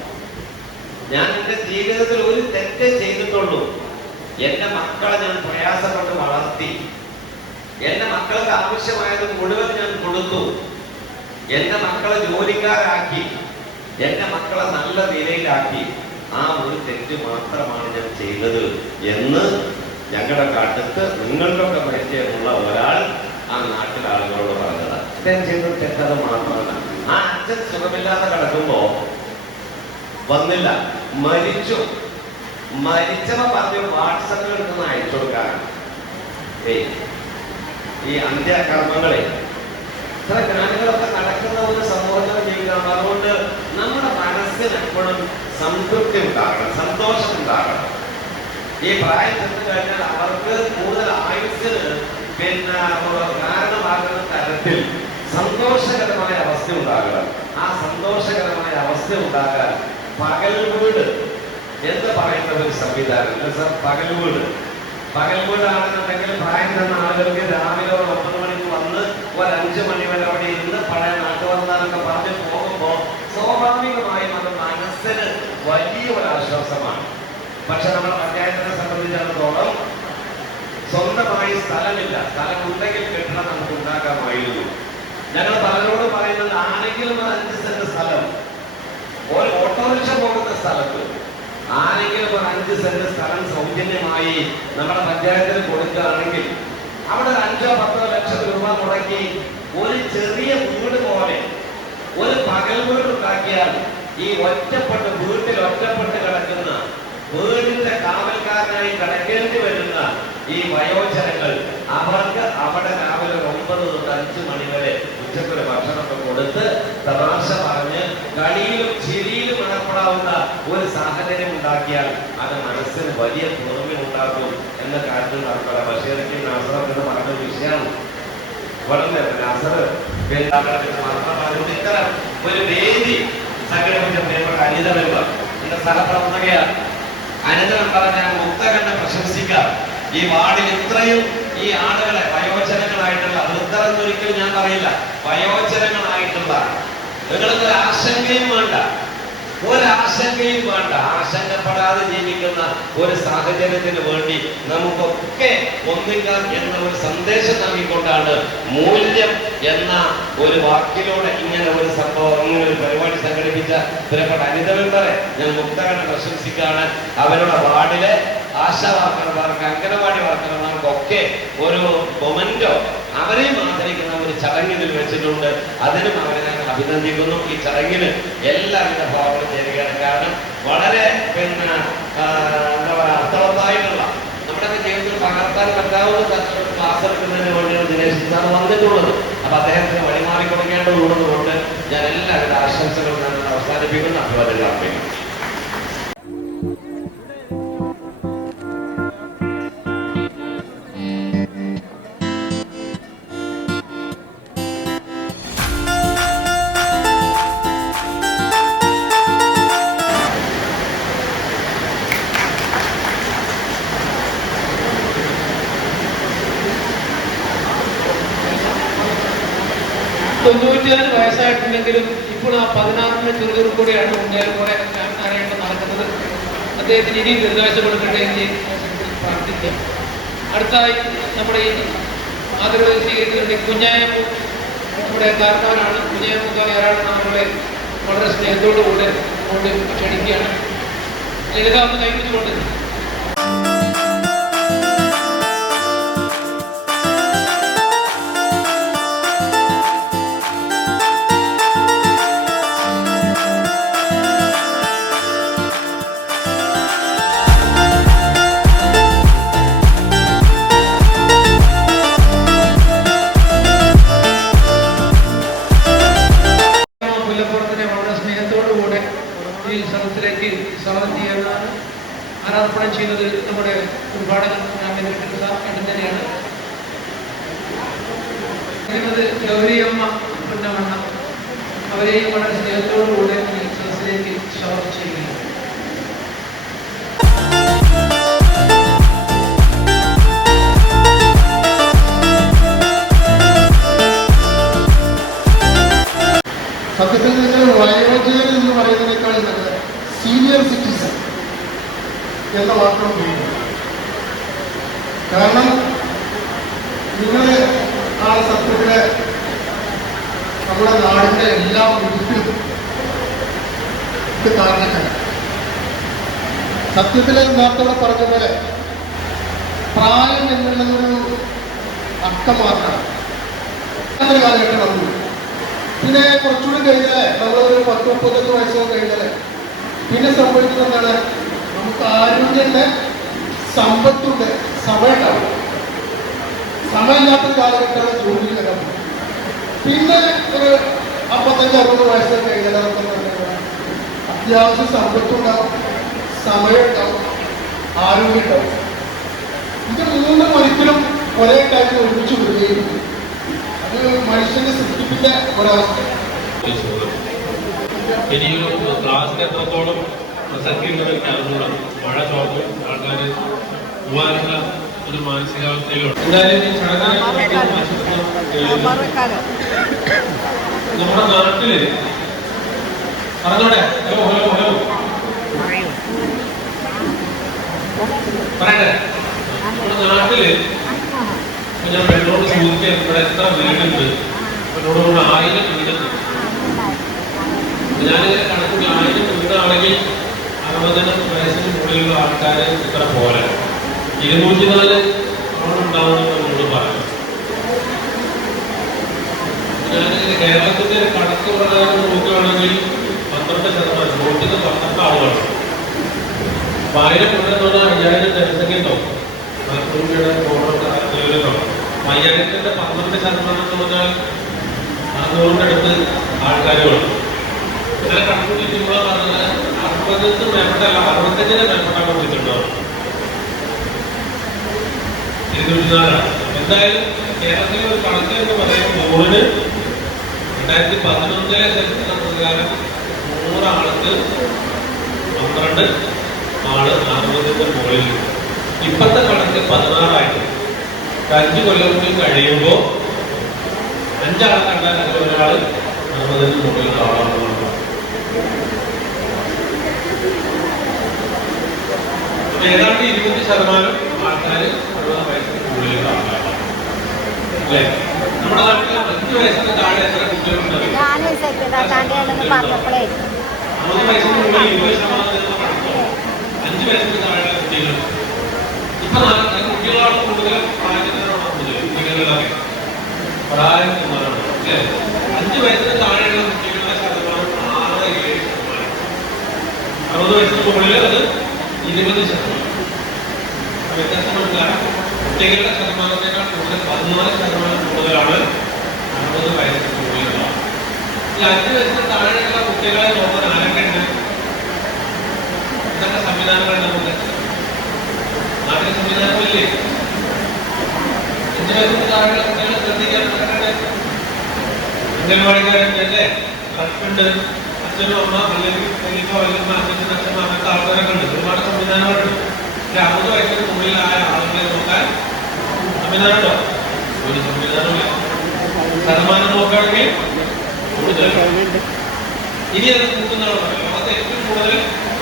ഞാൻ എന്റെ ജീവിതത്തിൽ ഒരു തെറ്റേ ചെയ്തിട്ടുള്ളൂ. എന്റെ മക്കളെ ഞാൻ പ്രയാസപ്പെട്ട് വളർത്തി, എന്റെ മക്കൾക്ക് ആവശ്യമായത് മുഴുവൻ ഞാൻ കൊടുത്തു, എന്റെ മക്കളെ ജോലിക്കാരാക്കി, എന്റെ മക്കളെ നല്ല നിലയിലാക്കി. ആ ഒരു തെറ്റ് മാത്രമാണ് ഞാൻ ചെയ്തത് എന്ന് ഞങ്ങളുടെ കാട്ടത്ത് നിങ്ങൾക്കൊക്കെ പരിചയമുള്ള ഒരാൾ ആ നാട്ടിലെ ആളുകളോട് പറഞ്ഞത്. അദ്ദേഹം ചെയ്തത് തെറ്റത് മാത്രമല്ല. ആ അച്ഛൻ സുഖമില്ലാതെ കിടക്കുമ്പോ വന്നില്ല, മരിച്ചവ പറഞ്ഞു വാട്സപ്പിൽ എടുക്കുന്ന അയച്ചു കൊടുക്കാനാണ്. ഈ അന്ത്യകർമ്മങ്ങളെ ഇത്ര ജ്ഞാനികളൊക്കെ നടക്കുന്ന ഒരു സമൂഹത്തിൽ ജീവിക്കണം. അതുകൊണ്ട് നമ്മുടെ മനസ്സിന് എപ്പോഴും സംതൃപ്തി ഉണ്ടാകണം, സന്തോഷം ഉണ്ടാകണം. ഈ പ്രായം ചെന്ന് കഴിഞ്ഞാൽ അവർക്ക് കൂടുതൽ ആയുസ്സിന് കാരണമാകുന്ന തരത്തിൽ സന്തോഷകരമായ അവസ്ഥ ഉണ്ടാകണം. ആ സന്തോഷകരമായ അവസ്ഥ ഉണ്ടാകാൻ പകൽ വീട് എന്ന് പറയുന്ന ഒരു സംവിധാനം, പകൽ വീടാണെന്നുണ്ടെങ്കിൽ പ്രായം ചെന്ന ആളുകൾക്ക് രാവിലെ ഒരു 9 മണിക്ക് വന്ന് ഒരു 5 മണി വരെ അവിടെ ഇരുന്ന് പഴയ നാട്ടുവർത്താനൊക്കെ പറഞ്ഞ് പോകുമ്പോൾ സ്വാഭാവികമായും അത് മനസ്സിന് വലിയ ഒരു ആശ്വാസമാണ്. പക്ഷെ നമ്മുടെ പഞ്ചായത്തിനെ സംബന്ധിച്ചിടത്തോളം സ്വന്തമായി സ്ഥലമില്ല. സ്ഥലമുണ്ടെങ്കിൽ കെട്ടിടം നമുക്ക് ഉണ്ടാക്കാമായിരുന്നു. ഞങ്ങൾ പലരോട് പറയുന്നത്, ആരെങ്കിലും ഒരു 5 സെന്റ് സ്ഥലം ഒരു സ്ഥലത്ത് ആരെങ്കിലും ഒരു 5 സെന്റ് സ്ഥലം സൗജന്യമായി നമ്മുടെ പഞ്ചായത്തിന് കൊടുക്കുകയാണെങ്കിൽ അവിടെ 5-10 ലക്ഷം രൂപ മുടക്കി ഒരു ചെറിയ വീട് പോലെ ഒരു പകൽ വീട് ഉണ്ടാക്കിയാൽ ഈ വീട്ടിൽ ഒറ്റപ്പെട്ട് കിടക്കുന്ന വീടിന്റെ കാവൽക്കാരനായി കിടക്കേണ്ടി വരുന്ന ഈ വയോജനങ്ങൾ അവർക്ക് അവിടെ രാവിലെ 9 തൊട്ട് 5 മണി വരെ ഉച്ചക്കൊരു ഭക്ഷണമൊക്കെ കൊടുത്ത് തമാശ പറഞ്ഞ് കളിയിലും ചിരിയിലും ഏർപ്പെടാവുന്ന ഒരു സാഹചര്യം ഉണ്ടാക്കിയാൽ അത് മനസ്സിന് വലിയ കുളിർമയുണ്ടാക്കും എന്ന കാര്യത്തിൽ നടക്കുക. ബഷീർക്ക് നാസർ എന്ന് പറഞ്ഞ വിഷയമാണ്. വളരെ നാസർ ഇത്തരം ഒരു വേദി സംഘടിപ്പിച്ച പ്രിയപ്പെട്ട അനിത മെമ്പർ എന്റെ സഹപ്രവർത്തകയാണ്. അനിത മെമ്പറെ ഞാൻ മുക്തകണ്ഠ പ്രശംസിക്കാം. ഈ വാർഡിൽ ഇത്രയും ഈ ആളുകളെ വയോജനങ്ങളായിട്ടുള്ള വൃദ്ധരെന്നൊരിക്കലും ഞാൻ പറയില്ല, വയോജനങ്ങളായിട്ടുള്ള നിങ്ങൾക്ക് ആശങ്കയും വേണ്ട, ഒരാശങ്കയും വേണ്ട, ആശങ്കപ്പെടാതെ ജീവിക്കുന്ന ഒരു സാഹചര്യത്തിന് വേണ്ടി നമുക്കൊക്കെ ഒന്നിക്കാം എന്ന ഒരു സന്ദേശം നൽകിക്കൊണ്ടാണ് മൂല്യം എന്ന ഒരു വാക്കിലൂടെ ഇങ്ങനെ ഒരു സംഭവം, ഇങ്ങനെ ഒരു പരിപാടി സംഘടിപ്പിച്ച പ്രിയപ്പെട്ട അനിത മെമ്പറെ ഞാൻ മുക്തകണ്ഠ പ്രശംസിക്കുകയാണ്. അവരുടെ വാർഡിലെ ആശാ വർക്കർമാർക്ക്, അംഗനവാടി വർക്കർമാർക്കൊക്കെ ഒരു മൊമെന്റോ അവരെയും ആദരിക്കുന്ന ഒരു ചടങ്ങിൽ വെച്ചിട്ടുണ്ട്. അതിനും അവരെ ഞങ്ങൾ അഭിനന്ദിക്കുന്നു. ഈ ചടങ്ങിന് എല്ലാവിധ ഭാവങ്ങളും ചേരുകയാണ്. കാരണം വളരെ എന്താ പറയുക, അർത്ഥവത്തായിട്ടുള്ള നമ്മുടെ ജീവിതത്തിൽ പകർത്താൻ പറ്റാവുന്ന ക്ലാസ് എടുക്കുന്നതിന് വേണ്ടിയാണ് ദിനേശ് സാർ വന്നിട്ടുള്ളത്. അപ്പൊ അദ്ദേഹത്തിന് വഴിമാറി കൊടുക്കേണ്ടതുള്ളത് കൊണ്ട് ഞാൻ എല്ലാവിധ ആശംസകളും ഞാൻ അവസാനിപ്പിക്കുന്നു. അഭിവാദ്യങ്ങൾ അർപ്പിക്കുന്നു. തൊണ്ണൂറ്റിനാല് വയസ്സായിട്ടുണ്ടെങ്കിലും ഇപ്പോൾ ആ 16ന് ചെറുതൂർ കൂടിയാണ് കൂടെ അറിയേണ്ട നടക്കുന്നത്. അദ്ദേഹത്തിന് ഇനിയും ദീർഘായുസ്സ് കൊടുക്കട്ടെ എന്ന് പ്രാർത്ഥിക്കാം. അടുത്തായി നമ്മുടെ ഈ ആദരവ് സ്വീകരിച്ചിട്ടുണ്ട് കുഞ്ഞായമ്മ, നമ്മുടെ കാരണവരാണ്. കുഞ്ഞായമ്മ ആരാണെന്ന് നമ്മളെ വളരെ സ്നേഹത്തോടുകൂടെ കൊണ്ട് ക്ഷണിക്കുകയാണ്. ലളിത ഒന്ന് കൈപിടിച്ചുകൊണ്ട് സ്വാഗതം ചെയ്യാനാണ് ആരാധന ചെയ്യുന്നത്. നമ്മുടെ ഉദ്ഘാടകൻ തന്നെയാണ് ഗൗരിയമ്മ പൊന്നമണ്ണ, അവരെയും വളരെ സ്നേഹത്തോടുകൂടെ ഈ സദസ്സിലേക്ക് സ്വാഗതം ചെയ്യുകയാണ്. സത്യത്തിൽ നിങ്ങൾ വയോജകൻ എന്ന് പറയുന്നതിനേക്കാൾ നല്ലത് സീനിയർ സിറ്റിസൺ എന്ന വാക്കുകൾ ഉപയോഗിക്കും. കാരണം നിങ്ങൾ ആ സത്യത്തിലെ നമ്മുടെ നാടിൻ്റെ എല്ലാ വീട്ടിലും ഇത് കാരണക്കാരാണ്. സത്യത്തിൽ നേരത്തെ പറഞ്ഞ പോലെ പ്രായം എന്നുള്ളതൊരു അക്കം മാത്രമാണ്. അങ്ങനെ കാലഘട്ടം വന്നു. പിന്നെ കുറച്ചുകൂടി കഴിഞ്ഞാൽ നമ്മളൊരു 10-35 വയസ്സൊക്കെ കഴിഞ്ഞാൽ പിന്നെ സംഭവിക്കുന്നത് എന്താണ്? നമുക്ക് ആരോഗ്യത്തെ സമ്പത്തുണ്ട്, സമയമുണ്ടാവും. സമയമില്ലാത്ത കാലഘട്ടമാണ് ജോലി വരാൻ. പിന്നെ ഒരു 55-60 വയസ്സൊക്കെ കഴിഞ്ഞാൽ നമുക്ക് അത്യാവശ്യം സമ്പത്തുണ്ടാവും, സമയമുണ്ടാവും, ആരോഗ്യം ഉണ്ടാവും. ഇത് മൂന്നും ഒരിക്കലും ഒരേ കാര്യം ഒരുമിച്ച് വിടുകയും അത് മനുഷ്യന്റെ സൃഷ്ടിപ്പിച്ച ഒരവസ്ഥ. ഇനിയൊരു ക്ലാസ്സിന് എത്രത്തോളം പ്രസക്തിയുണ്ടെന്ന് എനിക്ക് അറിഞ്ഞൂടാ. മഴ ചോർന്നു, ആൾക്കാർ പോകാനുള്ള ഒരു മാനസികാവസ്ഥയിലുണ്ട്. എന്തായാലും ഈ നമ്മുടെ നാട്ടില് പറഞ്ഞോടെ ഹലോ ഹലോ ഹലോ പറയട്ടെ. നമ്മുടെ നാട്ടില് ഞാൻ എന്നോട് ചോദിക്കാൻ ഇവിടെ എത്ര വീടുണ്ട്? എന്നോട് 1000 വീടുണ്ട്. ഞാനിങ്ങനെ കണക്കൂട്ടി 1000 വീടാണെങ്കിൽ 60 വയസ്സിന് മുകളിലുള്ള ആൾക്കാർ ഇത്ര പോലെ 204 ആളുണ്ടാവുമെന്ന് നമ്മളോട് പറഞ്ഞു. ഞാനിങ്ങനെ കേരളത്തിന്റെ കണക്ക് പ്രകാരം നോക്കുകയാണെങ്കിൽ 12%, 112 ആളുകളാണ്. 1000 കൊണ്ടെന്ന് പറഞ്ഞാൽ 5000 ജനസംഖ്യ ഉണ്ടാവും. 5000ന്റെ 12% എന്ന് പറഞ്ഞാൽ 400 അടുത്ത് ആൾക്കാരുകളുണ്ട്. ഇങ്ങനെ കണക്കൂട്ടിക്കുമ്പോൾ പറഞ്ഞാൽ 60 മേപ്പെട്ടല്ല 65 മേപ്പെട്ടാണ് വിളിച്ചിട്ടുണ്ടാവും. 204. എന്തായാലും കേരളത്തിലെ ഒരു കണക്ക് എന്ന് പറയുമ്പോൾ 2011 സെൻസസ് പ്രകാരം 100 ആൾക്ക് 12 ആള് 60ന്റെ മുകളിൽ. ഇപ്പോഴത്തെ കണക്ക് 16 ആയിട്ട് 5 കൊല്ലം കൂടി കഴിയുമ്പോൾ 5 ആളെ കണ്ടാൽ അതിൽ ഒരാൾ 60ന് മുകളിലുള്ള ആളാണ്. ഏതാണ്ട് 20% ആൾക്കാർ 60 വയസ്സിന് മുകളിലുള്ള ആൾക്കാരാണ്. അല്ലേ? നമ്മുടെ നാട്ടിൽ 5 വയസ്സിന് താഴെ എത്ര കുട്ടികളുണ്ട്? 60 വയസ്സിന് മുകളിൽ 20% 5 വയസ്സിന് താഴെ കുട്ടികൾ. ഇപ്പൊ കുട്ടികളാണ് കൂടുതൽ, പ്രായത്തിലാണ് കൂടുതൽ കുട്ടികളിലാണ് പ്രായം എന്നതാണ്. 5 വയസ്സിന് താഴെയുള്ള കുട്ടികളുടെ ശതമാനം 6-7%. 60 വയസ്സിന് മുകളിൽ അത് 20%. വ്യത്യാസം മനസ്സിലാണ്. കുട്ടികളുടെ ശതമാനത്തേക്കാൾ കൂടുതൽ 14% കൂടുതലാണ് 60 വയസ്സിന് മുകളിലുള്ള. ഈ 5 വയസ്സിന് താഴെയുള്ള കുട്ടികളെ നോക്കാൻ ആരൊക്കെ ഉണ്ട്? ഇതൊക്കെ സംവിധാനങ്ങൾ നമുക്ക് നാട്ടിലെ സംവിധാനങ്ങളില്ലേ? 5 വയസ്സിന് താഴെയുള്ള കുട്ടികളെ ശ്രദ്ധിക്കാൻ അംഗൻവാടിക്കാരല്ലേ, ഹസ്ബൻഡ്, അച്ഛനും അമ്മ, അല്ലെങ്കിൽ അച്ഛനും അച്ഛനും അങ്ങനത്തെ ആൾക്കാരൊക്കെ ഉണ്ട്. ഒരുപാട് സംവിധാനങ്ങളുണ്ട്. 60 വയസ്സിന് മുകളിലായ ആളുകളെ നോക്കാൻ സംവിധാനമുണ്ടോ? ഒരു സംവിധാനമില്ല. ശതമാനം നോക്കുകയാണെങ്കിൽ കൂടുതൽ. ഇനി അത് കൂട്ടുന്നതാണ്. ലോകത്തെ ഏറ്റവും കൂടുതൽ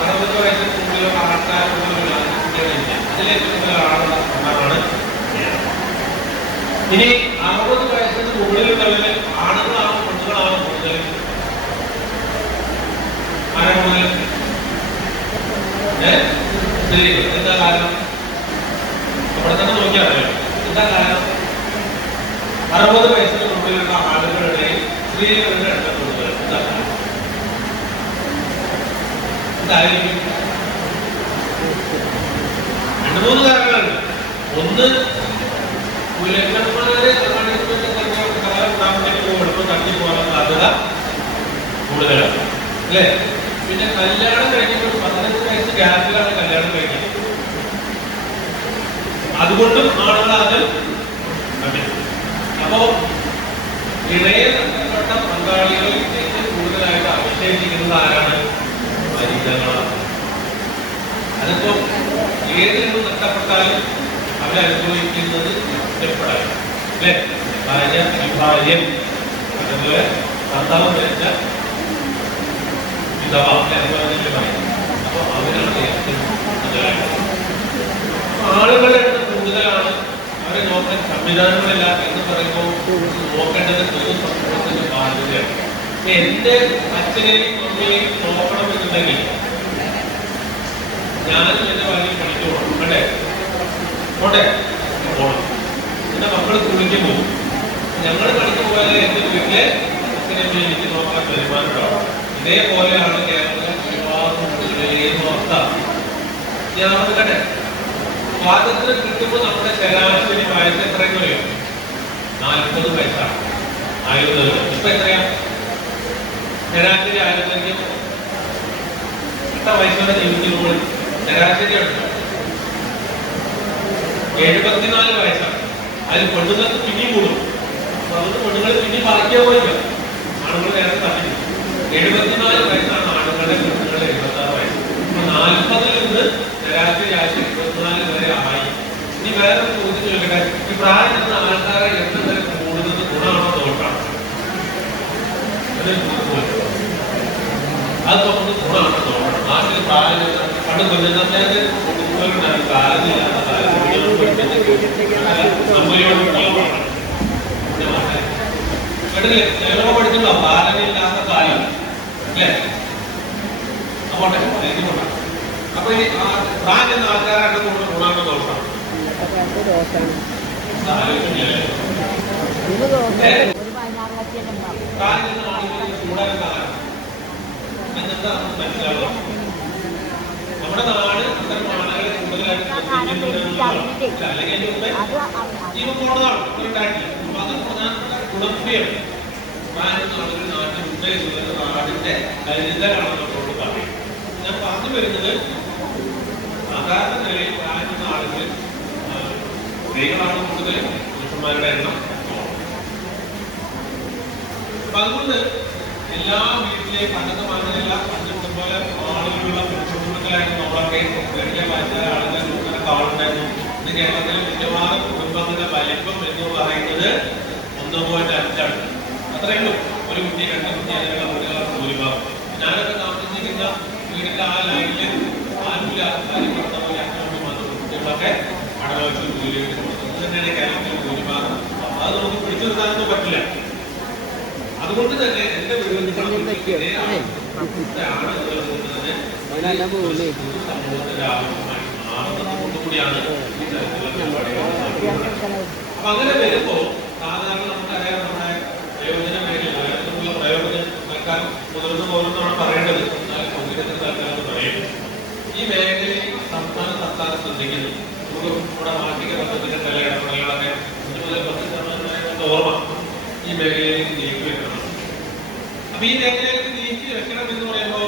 60 വയസ്സിന് മുകളിലുള്ള ആൾക്കാരുള്ള കുട്ടികളില്ല. അതിലേറ്റവും കൂടുതൽ ആളുള്ള സംസ്ഥാനമാണ് കേരളം. ഇനി 60 വയസ്സിന് മുകളിലുള്ളവര് ആണുങ്ങളാണ് പെണ്ണുങ്ങളാണ് കൂടുതൽ? ആരാണ് കൂടുതൽ? സ്ത്രീകൾ. എന്താ കാരണം? അവിടെ തന്നെ നോക്കിയാൽ അറിയാം. എന്താ കാരണം? 60 വയസ്സിന് മുകളിലുള്ള ആളുകളുടെ സ്ത്രീകളുടെ എണ്ണം കൂടുതൽ. എന്താ കാരണം? എന്തായിരിക്കും? 2-3 കാരണങ്ങളുണ്ട്. ഒന്ന്, പുലന്മാരെ എളുപ്പം തട്ടിപ്പോകാൻ സാധ്യത കൂടുതലാണ്. അല്ലേ? പിന്നെ കല്യാണം കഴിഞ്ഞിട്ട് 15 വയസ്സ് ഗ്യാപ്പിലാണ് കല്യാണം കഴിഞ്ഞത്. അതുകൊണ്ടും ആളുകളത് അപ്പോ ഇണയെ നഷ്ടപ്പെട്ട പങ്കാളികൾ ഏറ്റവും കൂടുതലായിട്ട് അവശേഷിക്കുന്നത് ആരാണ്? വനിതകളാണ്. അതിപ്പോ ഏതെങ്കിലും നഷ്ടപ്പെട്ടാലും അവരനുഭവിക്കുന്നത് നഷ്ടപ്പെടാൻ. അല്ലേ? ഭാര്യ, വിഭാര്യം, അതുപോലെ ഭർത്താവ് മരിച്ച വിധവ എന്ന് പറയും. അപ്പൊ അവരാണ് ഏറ്റവും കൂടുതലായിട്ട്. ആളുകളുടെ എണ്ണം കൂടുതലാണ്, അവരെ നോക്കാൻ സംവിധാനങ്ങളില്ല എന്ന് പറയുമ്പോൾ നോക്കേണ്ടത് പൊതു സമൂഹത്തിന്റെ ബാധ്യതയാണ്. എന്റെ അച്ഛനെയും അമ്മയെയും നോക്കണമെന്നുണ്ടെങ്കിൽ ഞാനും എന്റെ ഭാര്യയും പഠിച്ചു പോകണം. അല്ലേ? പോട്ടെ, പോകണം. എന്റെ മക്കൾ കുളിക്ക് പോകും. ഞങ്ങൾ പഠിച്ചു പോയാൽ എന്റെ വീട്ടിലെ അച്ഛനെയും എനിക്ക് നോക്കാൻ വരുമാനമുണ്ടാവും. ഇതേപോലെയാണ് കേരളത്തിലെ ഒരുപാട് അവസ്ഥ. ഞാൻ നോക്കട്ടെ, സ്വാതന്ത്ര്യം കിട്ടുമ്പോൾ നമ്മുടെ ശരാശരി വയസ്സ് എത്രയെന്ന് പറയും? 40 വയസ്സാണ്. ഇപ്പൊ എത്രയാണ് ശരാശരി? ആയിരത്തിലേക്ക് എത്ര വയസ്സുള്ള ജീവിക്കുമ്പോൾ ശരാശരിയാണ് 74 വയസ്സാണ്. അതിൽ പെണ്ണുങ്ങൾക്ക് പിന്നെയും കൂടും. അപ്പൊ അതുകൊണ്ട് പെണ്ണുങ്ങൾ പിന്നെ ബാക്കിയാവില്ല. ആണുങ്ങൾ നേരത്തെ തട്ടി 74 വയസ്സാണ് ആണുങ്ങളുടെ, പെണ്ണുങ്ങളുടെ 76 വയസ്സ്. അപ്പൊ 40-ൽ നിന്ന് ശരാശരി 24 വരെ ആയി. ഇനി വേറെ ചോദ്യം ചോദിക്കട്ടെ, ഈ പ്രായം ചെന്ന ആൾക്കാരെ എത്ര വരെ കൂടുന്നത് ഗുണമാണോ ദോഷമാണോ? അത് നമുക്ക് ഗുണമാണോ ദോഷമാണ്? നാട്ടിൽ പ്രായം പണ്ട് കൊല്ലത്തെ കാലമില്ലാത്ത കേട്ടില്ലേ? ചിലവ് പഠിച്ചുള്ള പാലനയില്ലാത്ത കാലം. അല്ലേ? അപ്പോട്ടെ, അപ്പൊ ഈ പ്രാൻ എന്ന ആൾക്കാരായിട്ട് കൂടുതൽ ഗുണാണോ ദോഷമാണ്? നമ്മുടെ നാട് ഇത്തരം ആളുകളെ കൂടുതലായിട്ട് അല്ലെങ്കിൽ ജീവൻ പോണതാണ് ഉണ്ടായിട്ടില്ല. അപ്പൊ അത് പ്രധാനപ്പെട്ട ഗുണക്രിയാണ്. പ്രായത്തിൽ ആളുകൾ നാട്ടിലുണ്ട് എന്നുള്ളത് നാടിന്റെ ദരിദ്രരാണെന്ന് നമ്മളോട് പറയും. ഞാൻ പറഞ്ഞു വരുന്നത് സാധാരണ നിലയിൽ പ്രായമുള്ള ആളുകൾ സ്ത്രീകളാണ് കൂടുതൽ പുരുഷന്മാരുടെ എണ്ണം. അപ്പൊ അതുകൊണ്ട് എല്ലാ വീട്ടിലെയും പണ്ടത്തെ മാതിരിയല്ല, പണ്ടത്തെ പോലെ ആളുകളുള്ള കുടുംബങ്ങളായിരുന്നു നമ്മളൊക്കെ വീട്ടിലെ പല ആളുകൾ ഇങ്ങനെ കാണുണ്ടായിരുന്നു. ഇന്ന് കേരളത്തിലെ മിക്കവാറും കുടുംബങ്ങളുടെ വലിപ്പം എന്ന് പറയുന്നത് 1.5 അത്രയേ ഉള്ളൂ. ഒരു കുട്ടി 2 കുട്ടി അതിനുള്ള വീടുകളാണ് ഭൂരിഭാഗം. ഞാനൊക്കെ താമസിച്ചിരിക്കുന്ന വീടിന്റെ ആ ലൈനില് ആരുമില്ല, കാര്യം പറഞ്ഞ പോലെ 5 മാത്രം കുട്ടികളൊക്കെ അടവച്ചു ജോലി കൊടുക്കുന്നത് തന്നെയാണ് കേരളത്തിലെ ഭൂരിഭാഗം. അത് നമുക്ക് പിടിച്ചു നിർത്താനൊന്നും പറ്റില്ല. അതുകൊണ്ട് തന്നെ എന്റെ വീടുകളിൽ സമൂഹത്തിന്റെ ആവശ്യമായി മാറുന്നത് കൂടിയാണ് ഈ തരത്തിലുള്ള പരിപാടികൾ. അപ്പൊ അങ്ങനെ വരുമ്പോ സാധാരണ നമുക്കറിയാം, നമ്മുടെ പ്രയോജന മേഖലയിലുള്ള പ്രയോജനം തൽക്കാലം മുതിർന്നു പോകുന്നതാണ് പറയേണ്ടത്. എന്നാൽ സൗകര്യത്തിന് തൽക്കാലം പറയുന്നത് ഈ മേഖലയിൽ സംസ്ഥാന സർക്കാർ ശ്രദ്ധിക്കുന്നു. നമുക്ക് നമ്മുടെ മാനസിക ബന്ധത്തിന്റെ ചില ഇടപെടലുകളൊക്കെ 5 മുതൽ 10% ഓർമ്മ ഈ മേഖലയിലേക്ക് നീക്കി വെക്കണം. അപ്പൊ ഈ മേഖലയിലേക്ക് നീക്കി വെക്കണം എന്ന് പറയുമ്പോൾ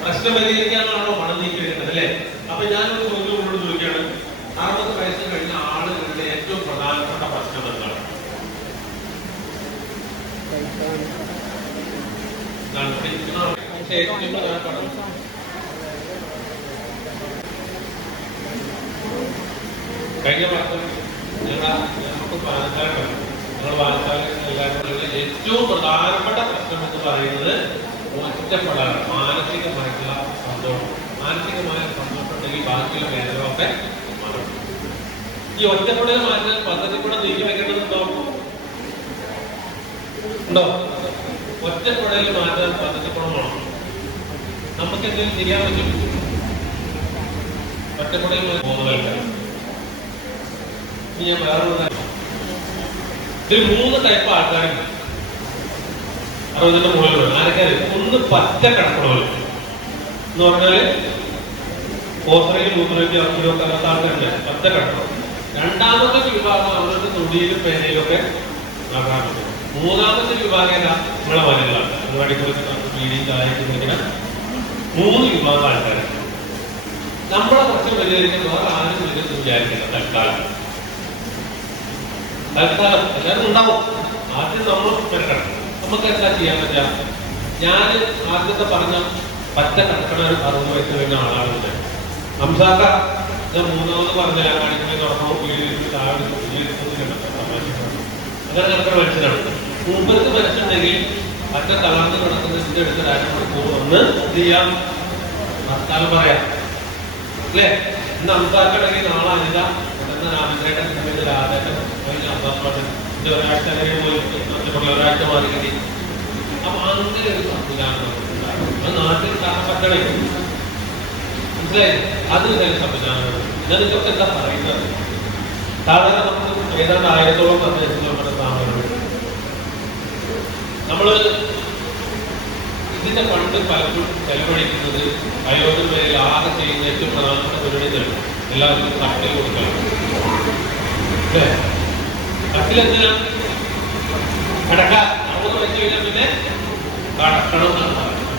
പ്രശ്നം പരിഹരിക്കാനാണോ പണം നീക്കി വെക്കുന്നത്, അല്ലേ? അപ്പൊ ഞാനൊരു ചോദ്യം ചോദിക്കുകയാണ്, 60 വയസ്സ് കഴിഞ്ഞ ആളുകളുടെ ഏറ്റവും പ്രധാനപ്പെട്ട പ്രശ്നം എന്താണ്? ഏറ്റവും പ്രധാനപ്പെട്ട കഴിഞ്ഞ വർഷം ഞങ്ങൾക്ക് പാലക്കാട് എല്ലാവരും ഏറ്റവും പ്രധാനപ്പെട്ട പ്രശ്നം എന്ന് പറയുന്നത് ഒറ്റപ്പെടലാണ്. മാനസികമായിട്ടുള്ള സന്തോഷം. മാനസികമായ സന്തോഷം ഉണ്ടെങ്കിൽ ബാക്കിയുള്ള മേഖലകളൊക്കെ മാറും. ഈ ഒറ്റപ്പെടൽ മാറ്റാൻ പദ്ധതി കൂടെ നീക്കി വെക്കേണ്ടതുണ്ടോ? ഉണ്ടോ? ഒറ്റപ്പെടൽ മാറ്റാൻ പദ്ധതി കൂടെ വേണം. നമുക്ക് എന്തെങ്കിലും ചെയ്യാൻ പറ്റും? ഒറ്റപ്പെടൽ ബോധവൽക്കരണം. ഞാൻ വേറൊരു ഇതിൽ 3 ടൈപ്പ് ആൾക്കാരുണ്ട്. 60ന്റെ മുകളിലുള്ള ആൾക്കാർ. ഒന്ന് പറ്റ കിടക്കണവര് എന്ന് പറഞ്ഞാല് ഓസറയിൽ 320 ആൾക്കാരുണ്ട്, പറ്റ കിടക്കണം. രണ്ടാമത്തെ വിഭാഗം അവരുടെ തൊടിയിലും പേനയിലൊക്കെ ആകാറുണ്ട്. മൂന്നാമത്തെ വിഭാഗം നമ്മളെ മലകളാണ്. പരിപാടി കുറിച്ച് പീഡിയും കാര്യത്തിൽ ഇങ്ങനെ 3 വിഭാഗം ആൾക്കാർ. നമ്മളെ പ്രശ്നം പരിഹരിക്കാൻ വേറെ ആരും വരുമെന്ന് വിചാരിക്കില്ല. തൽക്കാലം എല്ലാവരും ഉണ്ടാവും. ആദ്യം നമ്മൾ പെരക്കണം. നമുക്ക് എന്താ ചെയ്യാൻ പറ്റുക? ഞാൻ ആദ്യത്തെ പറഞ്ഞ പറ്റ കിടക്കണ 60 വയസ്സ് കഴിഞ്ഞ ആളാണ് ഹംസാക്ക. ഞാൻ 3ാമത് പറഞ്ഞ കാണിക്കുന്നത് നടന്നോ അങ്ങനെ കിടക്കുന്ന മനുഷ്യനാണ്. മൂപ്പർക്ക് മനസ്സുണ്ടെങ്കിൽ പറ്റ തളർന്ന് കിടക്കുന്നതിന്റെ അടുത്ത് 2 മണിക്കൂർ വന്ന് എന്ത് ചെയ്യാം? തൽക്കാലം പറയാം, അല്ലേ? ഇന്ന് ഹംസാക്കുണ്ടെങ്കിൽ നാളെ അനിത രാമചേട്ടൻ രാധേട്ടൻ ഒരാഴ്ച ഒരാഴ്ച മാറി കിട്ടി. അപ്പൊ അങ്ങനെ ഒരു സംവിധാനം അത് നാട്ടിൽ കാണാൻ പറ്റണേ. മനസ്സിലായി? അത് തന്നെ സംവിധാനമാണ്. ഞാൻ ഇതൊക്കെ എന്താ പറയുന്നത്? സാധാരണ നമുക്ക് ഏതാണ്ട് 1000ഓളം നിർദ്ദേശങ്ങളുടെ സ്ഥാപനങ്ങൾ നമ്മള് ഇതിന്റെ ഫണ്ട് പലപ്പോഴും ചെലവഴിക്കുന്നത് വയോജന മേഖല ആകെ ചെയ്യുന്ന ഏറ്റവും പ്രധാനപ്പെട്ട പരിപാടികൾ എല്ലാവർക്കും കട്ടിൽ കൊടുക്കണം. കട്ടിലെന്തിനാ? കിടക്കാൻ 60 വയസ്സ് കഴിഞ്ഞാൽ പിന്നെ കടക്കണം എന്നാണ് പറയുന്നത്.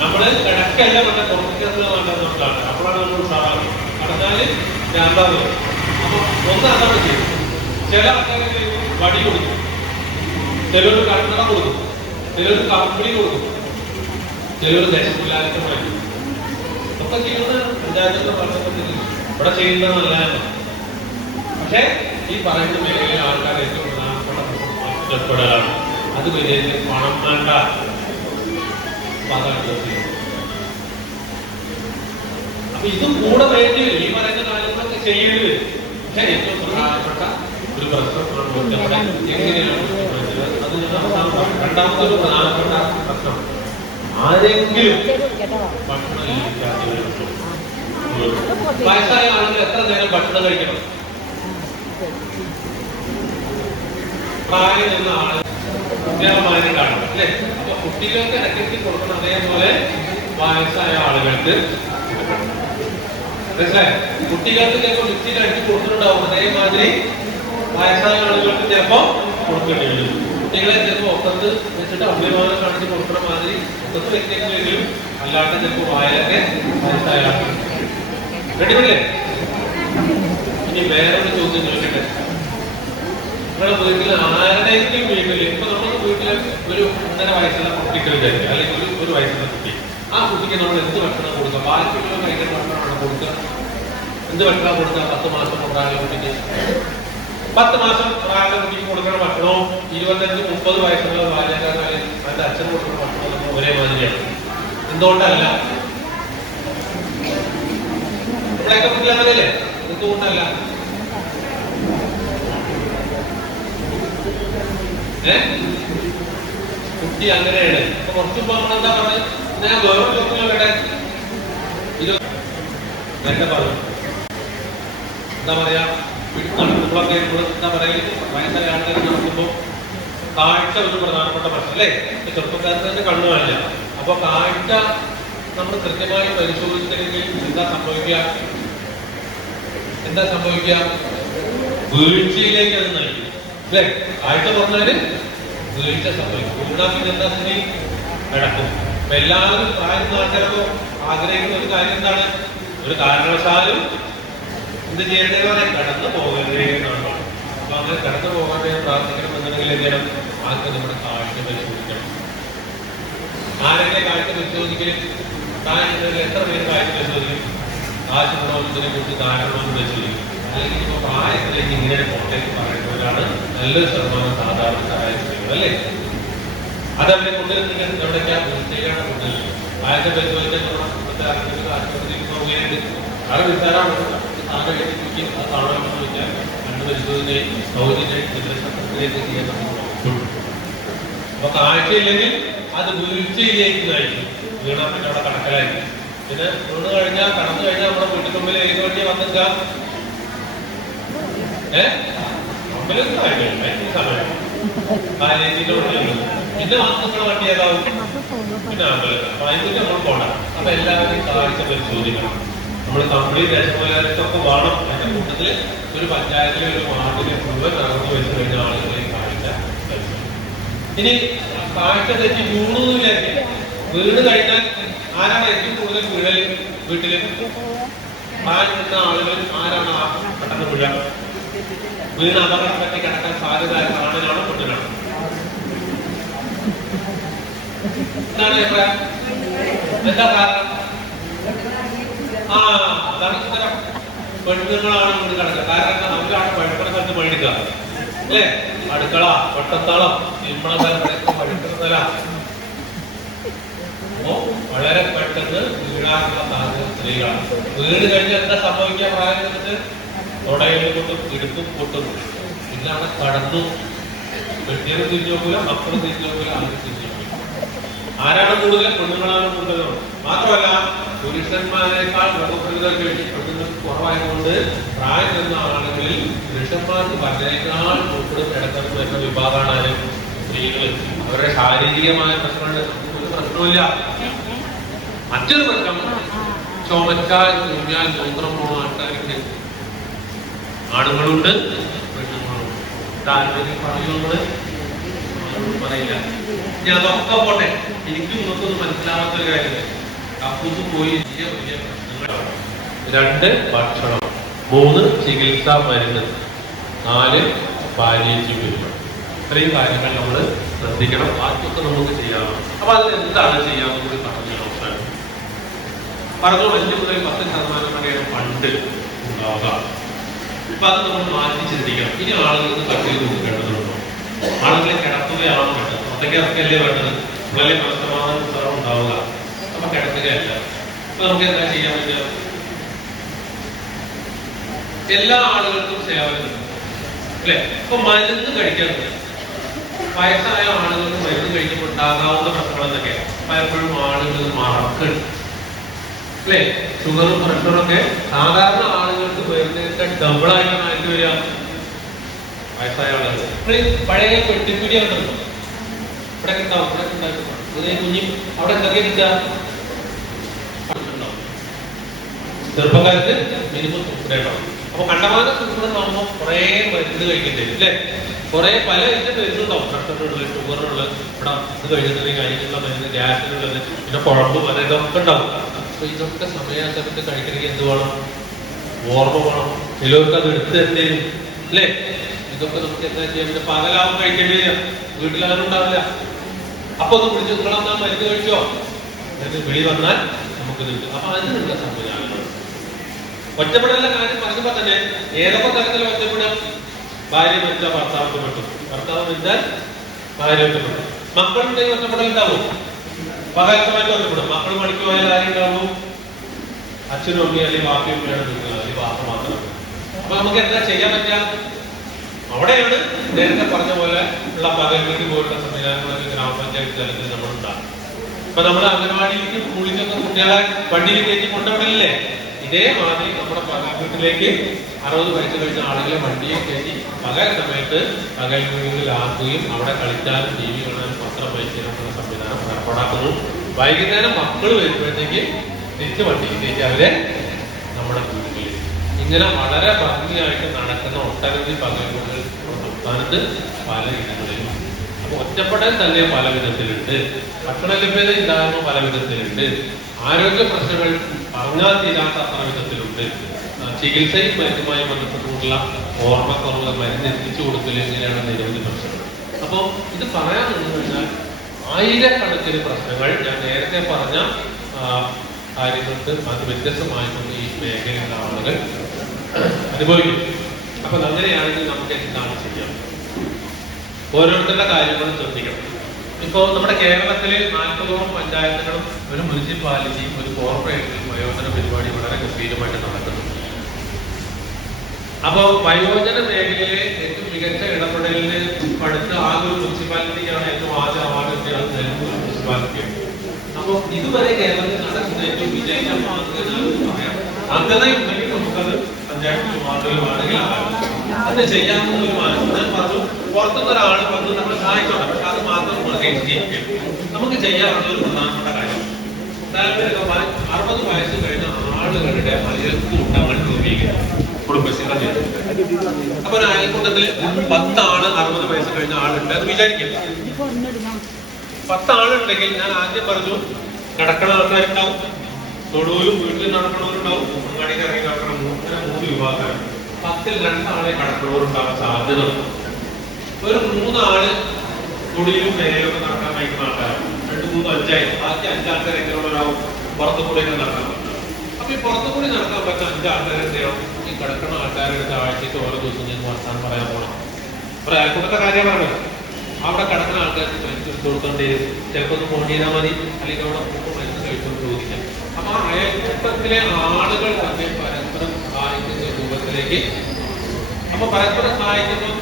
നമ്മള് കിടക്കല്ല വേണ്ട, പുറത്തേക്കുള്ള വേണ്ടതാണ്. അപ്പോഴാണ് നമ്മൾ സാധാരണ കടന്നാല് രണ്ടാമത്. അപ്പൊ ഒന്നാണ് ചെയ്യും. ചില ആൾക്കാർക്ക് വടി കൊടുക്കും, ചിലർ കണ്ണട കൊടുക്കും, ചിലർ കമ്പിളി കൊടുക്കും, ചിലർ ദേശമില്ലാത്തമായി ഒക്കെ ചെയ്യുന്നത് പഞ്ചായത്തിന്റെ വർഷത്തിൽ ഇവിടെ ചെയ്യുന്നത് നല്ലതാണ്. പക്ഷെ ഈ പറയുന്ന മേഖലയിലെ ആൾക്കാർ ഏറ്റവും പ്രധാനപ്പെട്ട ഒറ്റപ്പെടലാണ്. അത് വലിയ പണം വേണ്ട. അപ്പൊ ഇതും കൂടെ വേണ്ടി വരും. ഈ പറയുന്ന കാര്യങ്ങളൊക്കെ ചെയ്യേണ്ടി വരും. പക്ഷെ ഏറ്റവും പ്രധാനപ്പെട്ട ഒരു പ്രശ്നമാണ് ഒറ്റപ്പെടൽ. എങ്ങനെയാണ് അത് രണ്ടാമത്തെ ഒരു പ്രധാനപ്പെട്ട പ്രശ്നം. ആരെങ്കിലും ഭക്ഷണം ഇല്ലാത്തവരുണ്ടോ? വയസ്സായ ആളുകൾ എത്ര നേരം ഭക്ഷണം കഴിക്കണം? പ്രായം എന്ന ആള് കുട്ടികളെ കാണണം അല്ലേ? അപ്പൊ കുട്ടികൾക്ക് ഇടയ്ക്ക് കൊടുക്കണം, അതേപോലെ വയസ്സായ ആളുകൾക്ക് മനസ്സിലായി. കുട്ടികൾക്ക് ചിലപ്പോൾ മിക്സിയിൽ അടിച്ച് കൊടുത്തിട്ടുണ്ടാവും, അതേമാതിരി വയസ്സായ ആളുകൾക്ക് ചിലപ്പോ കൊടുക്കേണ്ടി വരും. കുട്ടികളെ ചിലപ്പോൾ ഒക്കത്ത് വെച്ചിട്ട് അഭിമാനം കാണിച്ച് കൊടുക്കുന്ന മാതിരി ഒക്കത്ത് വെക്കെങ്കിലും അല്ലാണ്ട് ചിലപ്പോൾ വായിലൊക്കെ വയസ്സായ ആളുകൾ റെഡിയല്ലേ? ഇനി വേറൊരു ചോദ്യം ചോദിക്കട്ടെ. നിങ്ങളുടെ വീട്ടിൽ ആരുടെയെങ്കിലും വീട്ടിൽ, ഇപ്പൊ നമ്മുടെ വീട്ടില് ഒരു 1.5 വയസ്സുള്ള കുട്ടികൾ വിചാരിക്കുക, അല്ലെങ്കിൽ ഒരു വയസ്സുള്ള കുട്ടി, ആ കുട്ടിക്ക് നമ്മൾ എന്ത് ഭക്ഷണം കൊടുക്കുക? ബാക്കിയുള്ള കഴിക്കുന്ന ഭക്ഷണമാണ് കൊടുക്കുക. എന്ത് ഭക്ഷണം കൊടുക്കുക? 10 മാസം പ്രായമുള്ള കുട്ടിക്ക് 10 മാസം പ്രായമുള്ള കുട്ടിക്ക് കൊടുക്കുന്ന ഭക്ഷണവും 25-30 വയസ്സുള്ള ബാല്യക്കാരൻ അതിന്റെ അച്ഛൻ കൊടുക്കുന്ന ഭക്ഷണവും ഒരേ മാതിരിയാണ്. എന്തുകൊണ്ടല്ല? നമ്മളൊക്കെ വീട്ടിൽ അങ്ങനെയല്ലേ? എന്തുകൊണ്ടല്ല? കുട്ടി അങ്ങനെയാണ്. അപ്പൊ കുറച്ച് മുമ്പ് നമ്മളെന്താ പറഞ്ഞത്? ഞാൻ വേറൊരു ചോദ്യം നോക്കട്ടെ. നേരത്തെ പറഞ്ഞു എന്താ പറയാ, നടക്കുമ്പോഴൊക്കെ എന്താ പറയുക, വയസ്സായ ആൾക്കാർ നടക്കുമ്പോൾ കാഴ്ച ഒരു പ്രധാനപ്പെട്ട പ്രശ്നം അല്ലേ? ചെറുപ്പക്കാർക്ക് തന്നെ കണ്ണു കാണില്ല. അപ്പൊ കാഴ്ച നമ്മൾ കൃത്യമായി പരിശോധിച്ചില്ലെങ്കിൽ എന്താ സംഭവിക്കുക? വീഴ്ചയിലേക്ക് അത് നയിക്കും അല്ലേ? കാഴ്ച പറഞ്ഞാല് വീഴ്ച സംഭവിക്കും. വീണാ പിന്നെ എന്താ സ്ഥിതി? കിടക്കും. അപ്പൊ എല്ലാവരും പ്രായം നാട്ടിലൊക്കെ ആഗ്രഹിക്കുന്ന ഒരു കാര്യം എന്താണ്? ഒരു കാരണവശാലും എന്ത് ചെയ്യേണ്ടത് പറയാൻ കടന്നു പോകരുതേ എന്നാണ്. അപ്പൊ അങ്ങനെ കടന്നു പോകാതെ പ്രാർത്ഥിക്കണം എന്നുണ്ടെങ്കിൽ എന്ത് ചെയ്യണം? ആദ്യം നമ്മുടെ കാഴ്ച പരിശോധിക്കണം. ആരൊക്കെ കാഴ്ച പരിശോധിക്കലും? എത്ര പേര് കാഴ്ച പരിശോധിക്കും? കാശ് ഗുണത്തിനെ കുറിച്ച് കാരണമൊന്നും പരിശോധിക്കും. അല്ലെങ്കിൽ ഇപ്പൊ പ്രായത്തിലേക്ക് ഇങ്ങനെ കോട്ടേക്ക് പറയുന്നവരാണ് നല്ലൊരു ശതമാനം സാധാരണക്കാരായ സ്ത്രീകൾ അല്ലേ? അതവരെ കൊണ്ടുവരുന്നെങ്കിൽ എവിടേക്കാ വീഴ്ചയിലാണ് കൊണ്ടുവരുന്നത്. കാഴ്ച പരിശോധിക്കാൻ ആശുപത്രിയിൽ പോവുകയുണ്ട്. വളരെ നിസ്സാരമാണ്. സാധനം എഴുതിപ്പിക്കും, അത് കാണാമെന്ന് ചോദിച്ചാൽ കണ്ടു പരിശോധനയും സൗകര്യത്തെയും പ്രക്രിയയൊക്കെ ചെയ്യാൻ പറ്റും. അപ്പൊ കാഴ്ചയില്ലെങ്കിൽ അത് വീഴ്ചയിലേക്ക് നയിക്കും. വീണാൽ പിന്നെ അവിടെ കടക്കലായിരിക്കും. പിന്നെ വീണ് കഴിഞ്ഞാൽ കടന്നു കഴിഞ്ഞാൽ നമ്മുടെ വീട്ടിൽ മുമ്പിൽ ഏത് വണ്ടിയാ വന്നില്ല? അമ്പലം സമയം കാലേജിലോട്ട് പിന്നെ വന്നിട്ടുള്ള വണ്ടി ഏതാവും? പിന്നെ അമ്പലം. അപ്പൊ അതിന് നമ്മൾ പോകണം. അപ്പൊ എല്ലാവരും കാഴ്ച പരിശോധിക്കണം. നമ്മൾ കംപ്ലീറ്റ് രക്ഷപോലൊക്കെ വേണം. അതിന്റെ കൂട്ടത്തില് ഒരു പഞ്ചായത്തിലെ ഒരു വാർഡിലെ മുഴുവൻ നടന്നു വെച്ച് കഴിഞ്ഞ ആളുകളെയും കാഴ്ച പരിശോധിക്കണം. ഇനി കാഴ്ച തെറ്റി വീണൂന്നില്ലായിരിക്കും. വീണ് കഴിഞ്ഞാൽ ആരാണ് ഏറ്റവും കൂടുതൽ വീഴൽ? വീട്ടില് പ്രായം നിൽക്കുന്ന ആളുകൾ ആരാണ് പെട്ടെന്ന് വീഴ? വീണ് അപകടം പറ്റി കിടക്കാൻ സാധ്യത ആണിനാണോ പെണ്ണിനാണോ? എന്താണ് അഭിപ്രായം? എന്താ കാരണം? അതാണ് ഉത്തരം. പെണ്ണുങ്ങളാണ് വീണ് കിടക്കുക. കാരണം അവരാണ് പഴക്കണ സ്ഥലത്ത് പണിയെടുക്കുക അല്ലേ? അടുക്കള, വട്ടത്താളം, തിരുമണ സ്ഥലം, പഴുക്കുന്ന സ്ഥലം. അപ്പോ വളരെ പെട്ടെന്ന് വീഴാനുള്ള സാധ്യത സ്ത്രീകളാണ്. വീട് കഴിഞ്ഞ് എന്താ സംഭവിക്കാൻ? പ്രായം എന്നിട്ട് തുടയിൽ കൊണ്ടും ഇടുപ്പും പൊട്ടും. പിന്നെ അവിടെ കടന്നു. വെട്ടിയത് തിരിഞ്ഞു നോക്കൂല, മക്കളും തിരിഞ്ഞു നോക്കൂല, ആരും തിരിഞ്ഞു നോക്കൂല. ആരാണ് കൂടുതൽ? പെണ്ണുങ്ങളാണ് കൂടുതൽ. മാത്രമല്ല പുരുഷന്മാരെക്കാൾ രോഗപ്രതിരോധ ശേഷി പെണ്ണുങ്ങൾക്ക് കുറവായതുകൊണ്ട് പ്രായം ചെന്ന ആളുകളിൽ പുരുഷന്മാർക്ക് പലരെക്കാൾ ഉൾപ്പെടും കിടക്കുന്നത് എന്ന വിഭാഗമാണ് സ്ത്രീകൾ. അവരുടെ ശാരീരികമായ പ്രശ്നമുണ്ട്, ഒരു പ്രശ്നമില്ല. മറ്റൊരു പ്രശ്നം ചുമച്ചാൽ കുഞ്ഞാൽ മൂത്രം പോകുന്ന ആൾക്കാർക്ക് ആണുങ്ങളുണ്ട്, പെണ്ണുങ്ങളുണ്ട്. താല്പര്യം പറയുന്നത് പറയില്ല. ഞാൻ അതൊക്കെ പോട്ടെ. എനിക്ക് നിങ്ങൾക്കൊന്നും മനസ്സിലാവാത്തൊരു കാര്യം, കപ്പൂസ് പോയി വലിയ വലിയ പ്രശ്നങ്ങളാണ്. 2 ഭക്ഷണം, 3 ചികിത്സാ മരുന്ന്, 4 പാലിയേറ്റീവ് കെയർ. ഇത്രയും കാര്യങ്ങൾ നമ്മൾ ശ്രദ്ധിക്കണം. ബാക്കിയൊക്കെ നമുക്ക് ചെയ്യാം. അപ്പൊ അതിൽ എന്താണ് ചെയ്യാമെന്ന് കൂടി പറഞ്ഞു അവസാനം പറഞ്ഞു. 5 മുതൽ 10% വരെയാണ് ഫണ്ട് ഉണ്ടാവുക. ഇപ്പൊ അത് നമ്മൾ മാറ്റി ചിന്തിക്കണം. ഇനി ആളുകൾക്ക് കട്ടിൽ കൊടുക്കേണ്ടതുണ്ടോ? ആളുകളെ കിടത്തുകയാണോ വേണ്ടത്? അതൊക്കെയല്ലേ വേണ്ടത്? വളരെ പ്രശ്നമായ ഉത്തരവ് ഉണ്ടാവുക. അപ്പൊ കിടത്തുകയല്ല. അപ്പൊ നമുക്ക് എന്താ ചെയ്യാൻ പറ്റുക? എല്ലാ ആളുകൾക്കും സേവനം അല്ലെ? അപ്പൊ മരുന്ന് കഴിക്കാൻ വയസ്സായ ആളുകൾക്ക് മരുന്ന് കഴിക്കുമ്പോൾ ഉണ്ടാകാവുന്ന പ്രശ്നങ്ങൾ എന്തൊക്കെ? പലപ്പോഴും ആളുകൾ മറക്കണം അല്ലേ? ഷുഗറും പ്രഷറും ഒക്കെ സാധാരണ ആളുകൾക്ക് വരുന്നതിന്റെ ഡബിളായിട്ടാണ് ആയിട്ട് വരിക വയസ്സായ ആളുകൾ. പഴയ പെട്ടിക്കുരി ഉണ്ടല്ലോ, ഇവിടെ ഉണ്ടാവും, ഇവിടെ ഉണ്ടായിരുന്നു കുഞ്ഞും അവിടെ എന്തൊക്കെ കിട്ടുക? ചെറുപ്പക്കാർക്ക് മിനിമം സൂക്ഷ്മം. അപ്പൊ കണ്ടമാന സൂക്ഷ്മമാകുമ്പോൾ കുറെ മരുന്ന് കഴിക്കേണ്ടി വരും അല്ലേ? കുറെ പല ഇതിന്റെ മരുന്നുണ്ടാവും, പ്രഷറിനുള്ള, ഷുഗറിനുള്ള, ഇവിടെ ഇത് കഴിഞ്ഞിട്ടുണ്ടെങ്കിൽ അതിനുള്ള മരുന്ന്, ഗ്യാസിനുള്ളത്, പിന്നെ കുഴമ്പ് പല ഇതൊക്കെ ഉണ്ടാവും. അപ്പൊ ഇതൊക്കെ സമയാസമയത്ത് കഴിക്കണമെങ്കിൽ എന്ത് വേണം? ഓർമ്മ വേണം. ചിലവർക്ക് അത് എടുത്തു തരേണ്ടി അല്ലേ? ഇതൊക്കെ നമുക്ക് എന്താ ചെയ്യാം? പിന്നെ പകലാവും കഴിക്കേണ്ടി വരിക, വീട്ടിലാരും ഉണ്ടാവില്ല. അപ്പൊ ഒന്ന് പിടിച്ചു, നിങ്ങളെന്നാ മരുന്ന് കഴിച്ചോ എന്ന് വിളി വന്നാൽ നമുക്ക് കിട്ടും. അപ്പൊ അതിനുള്ള സംവിധാനങ്ങൾ. ഒറ്റപ്പെടലിന്റെ കാര്യം പറഞ്ഞപ്പോ തന്നെ ഏതൊക്കെ തരത്തിലും ഒറ്റപ്പെടും? ഭാര്യ മരിച്ചാൽ ഭർത്താവ് ഒറ്റപ്പെടും, ഭർത്താവ് മരിച്ചാൽ ഭാര്യ ഒറ്റപ്പെടും. മക്കളുണ്ടെങ്കിൽ ഒറ്റപ്പെടൽ ഉണ്ടാവും, പകൽസമയത്ത് ഒറ്റപ്പെടും. മക്കൾ പണിക്ക് പോയാൽ ആരും ഉണ്ടാവും? അച്ഛനും അമ്മയും അല്ലെങ്കിൽ വാപ്പയും അമ്മയാണ് നിൽക്കുന്നത്, അല്ലെങ്കിൽ വാപ്പ മാത്രം. അപ്പൊ നമുക്ക് എന്താ ചെയ്യാൻ പറ്റുക? അവിടെയാണ് നേരത്തെ പറഞ്ഞ പോലെ ഉള്ള പകൽവീട്ടിൽ പോലുള്ള സംവിധാനങ്ങളൊക്കെ ഗ്രാമപഞ്ചായത്ത് തലത്തിൽ നമ്മളുണ്ടാകും. അപ്പൊ നമ്മൾ അംഗനവാടിയിലേക്ക് സ്കൂളിലേക്കൊക്കെ കുട്ടികളെ വണ്ടിയിൽ കയറ്റി കൊണ്ടുപോകണില്ലേ? ഇതേമാതിരി നമ്മുടെ പകൽവീട്ടിലേക്ക് 60 വയസ്സ് കഴിഞ്ഞ ആളുകളെ വണ്ടിയെ കയറ്റി പകൽ സമയത്ത് പകൽ വീടുകളിലാക്കുകയും അവിടെ കളിക്കാനും ടി വി കാണാനും പത്രം വായിക്കാനുള്ള സംവിധാനം ഏർപ്പാടാക്കുന്നു. വൈകുന്നേരം മക്കൾ വരുമ്പോഴത്തേക്ക് തിരിച്ച് വണ്ടിയിൽ കയറ്റി അവരെ നമ്മുടെ വീടുകളിൽ. ഇങ്ങനെ വളരെ ഭംഗിയായിട്ട് നടക്കുന്ന ഒട്ടനവധി പകലുകൾ സംസ്ഥാനത്ത് പല ഇടങ്ങളിലും. അപ്പൊ ഒറ്റപ്പെടൽ തന്നെ പല വിധത്തിലുണ്ട്, ഭക്ഷണ ലഭ്യത ഇല്ലായ്മ പല വിധത്തിലുണ്ട്, ആരോഗ്യ പ്രശ്നങ്ങൾ പറഞ്ഞാൽ തീരാത്ത അത്ര വിധത്തിലുണ്ട്, ചികിത്സയും മരുന്നുമായി ബന്ധപ്പെട്ടുള്ള ഓർമ്മക്കുറവ്, മരുന്ന് എത്തിച്ചു കൊടുക്കൽ, ഇങ്ങനെയാണ് നിരവധി പ്രശ്നങ്ങൾ. അപ്പോൾ ഇത് പറയാൻ നിന്ന് കഴിഞ്ഞാൽ ആയിരക്കണക്കിന് പ്രശ്നങ്ങൾ ഞാൻ നേരത്തെ പറഞ്ഞ കാര്യങ്ങൾക്ക് അത് വ്യത്യസ്തമായിക്കൊണ്ട് ഈ മേഖലയിലുള്ള ആളുകൾ അനുഭവിക്കും. അപ്പൊ അങ്ങനെയാണെങ്കിൽ നമുക്ക് എന്താണ് ചെയ്യാം? ഓരോരുത്തരുടെ കാര്യങ്ങളും ശ്രദ്ധിക്കണം. ഇപ്പോൾ നമ്മുടെ കേരളത്തിലെ 40ഓളം പഞ്ചായത്തുകളും ഒരു മുനിസിപ്പാലിറ്റിയും ഒരു കോർപ്പറേഷനും വയോജന പരിപാടി വളരെ ഗംഭീരമായിട്ട് നടക്കുന്നു. അപ്പോൾ വയോജന മേഖലയിലെ ഏറ്റവും മികച്ച ഇടപെടലിന് അടുത്ത ആകെ ഒരു മുനിസിപ്പാലിറ്റിക്കാണ് ഏറ്റവും ആദ്യ അവാർഡ് കിട്ടിയത്, നെല്ലൂർ മുനിസിപ്പാലിറ്റിയാണ്. അപ്പോൾ ഇതുവരെ കേരളത്തിൽ നടക്കുന്ന ഏറ്റവും വിജയകരമാണെന്ന് പറയാം. അംഗതയുണ്ടെങ്കിൽ നമുക്കത് പഞ്ചായത്ത് വാർഡുകളുമാണെങ്കിൽ അത് ചെയ്യാവുന്ന ഒരു മാനസം. ഞാൻ പറഞ്ഞു, പുറത്തുനിന്ന് ഒരാൾ വന്ന് നമ്മൾ സഹായിച്ചോട്ടെ, പക്ഷെ അത് മാത്രം നമുക്ക് ചെയ്യാവുന്ന ഒരു പ്രധാനപ്പെട്ട കാര്യം. താല്പര്യം 60 വയസ്സ് കഴിഞ്ഞ ആളുകളുടെ അയൽക്കൂട്ടങ്ങൾ രൂപീകരിക്കും കുടുംബശ്രീയുടെ നേതൃത്വത്തിൽ. അപ്പൊ ഒരു അയൽക്കൂട്ടത്തിൽ 10 ആള് 60 വയസ്സ് കഴിഞ്ഞ ആളുണ്ട് എന്ന് വിചാരിക്കില്ല. 10 ആളുണ്ടെങ്കിൽ ഞാൻ ആദ്യം പറഞ്ഞു, കിടക്കണ ആൾക്കാരുണ്ടാവും, തൊടുവിലും വീട്ടിൽ നടക്കണവരുണ്ടാവും, അങ്ങാടിക്ക് ഇറങ്ങി നടക്കണം. അങ്ങനെ 3 വിഭാഗം. 10ൽ 2 ആളെ കടക്കണവരുണ്ടാവാൻ സാധ്യത. ഒരു 3 ആള് തൊടിയിലും മേലൊക്കെ നടക്കാൻ വയ്ക്കുന്ന ആൾക്കാരാണ്. 2, 3, 5 ആയി. ബാക്കി 5 ആൾക്കാർ എങ്ങനെയുള്ളവരാവും? പുറത്തു കൂടെയൊക്കെ നടക്കാൻ പറ്റും. അപ്പൊ ഈ പുറത്തു കൂടി നടക്കാൻ പറ്റുന്ന 5 ആൾക്കാർ എന്ത് ചെയ്യണം? ഈ കിടക്കുന്ന ആൾക്കാരുടെ ആഴ്ചയ്ക്ക് ഓരോ ദിവസം ഞാൻ വർത്താനം പറയാൻ പോകണം. ഒരു അയൽക്കൂട്ടത്തെ കാര്യം പറയുന്നത് അവിടെ കിടക്കുന്ന ആൾക്കാർക്ക് മരുന്ന് എടുത്തു കൊടുക്കേണ്ടി വരും. ചിലപ്പോൾ ഒന്ന് ഫോൺ ചെയ്താൽ മതി, അല്ലെങ്കിൽ അവിടെ മരുന്ന് കഴിച്ചുകൊണ്ട് ചോദിക്കാം. അപ്പൊ ആ അയൽക്കൂട്ടത്തിലെ ആളുകൾ തന്നെ പരസ്പരം സഹായിക്കുന്ന രൂപത്തിലേക്ക്. അപ്പൊ പരസ്പരം സഹായിക്കുമ്പോൾ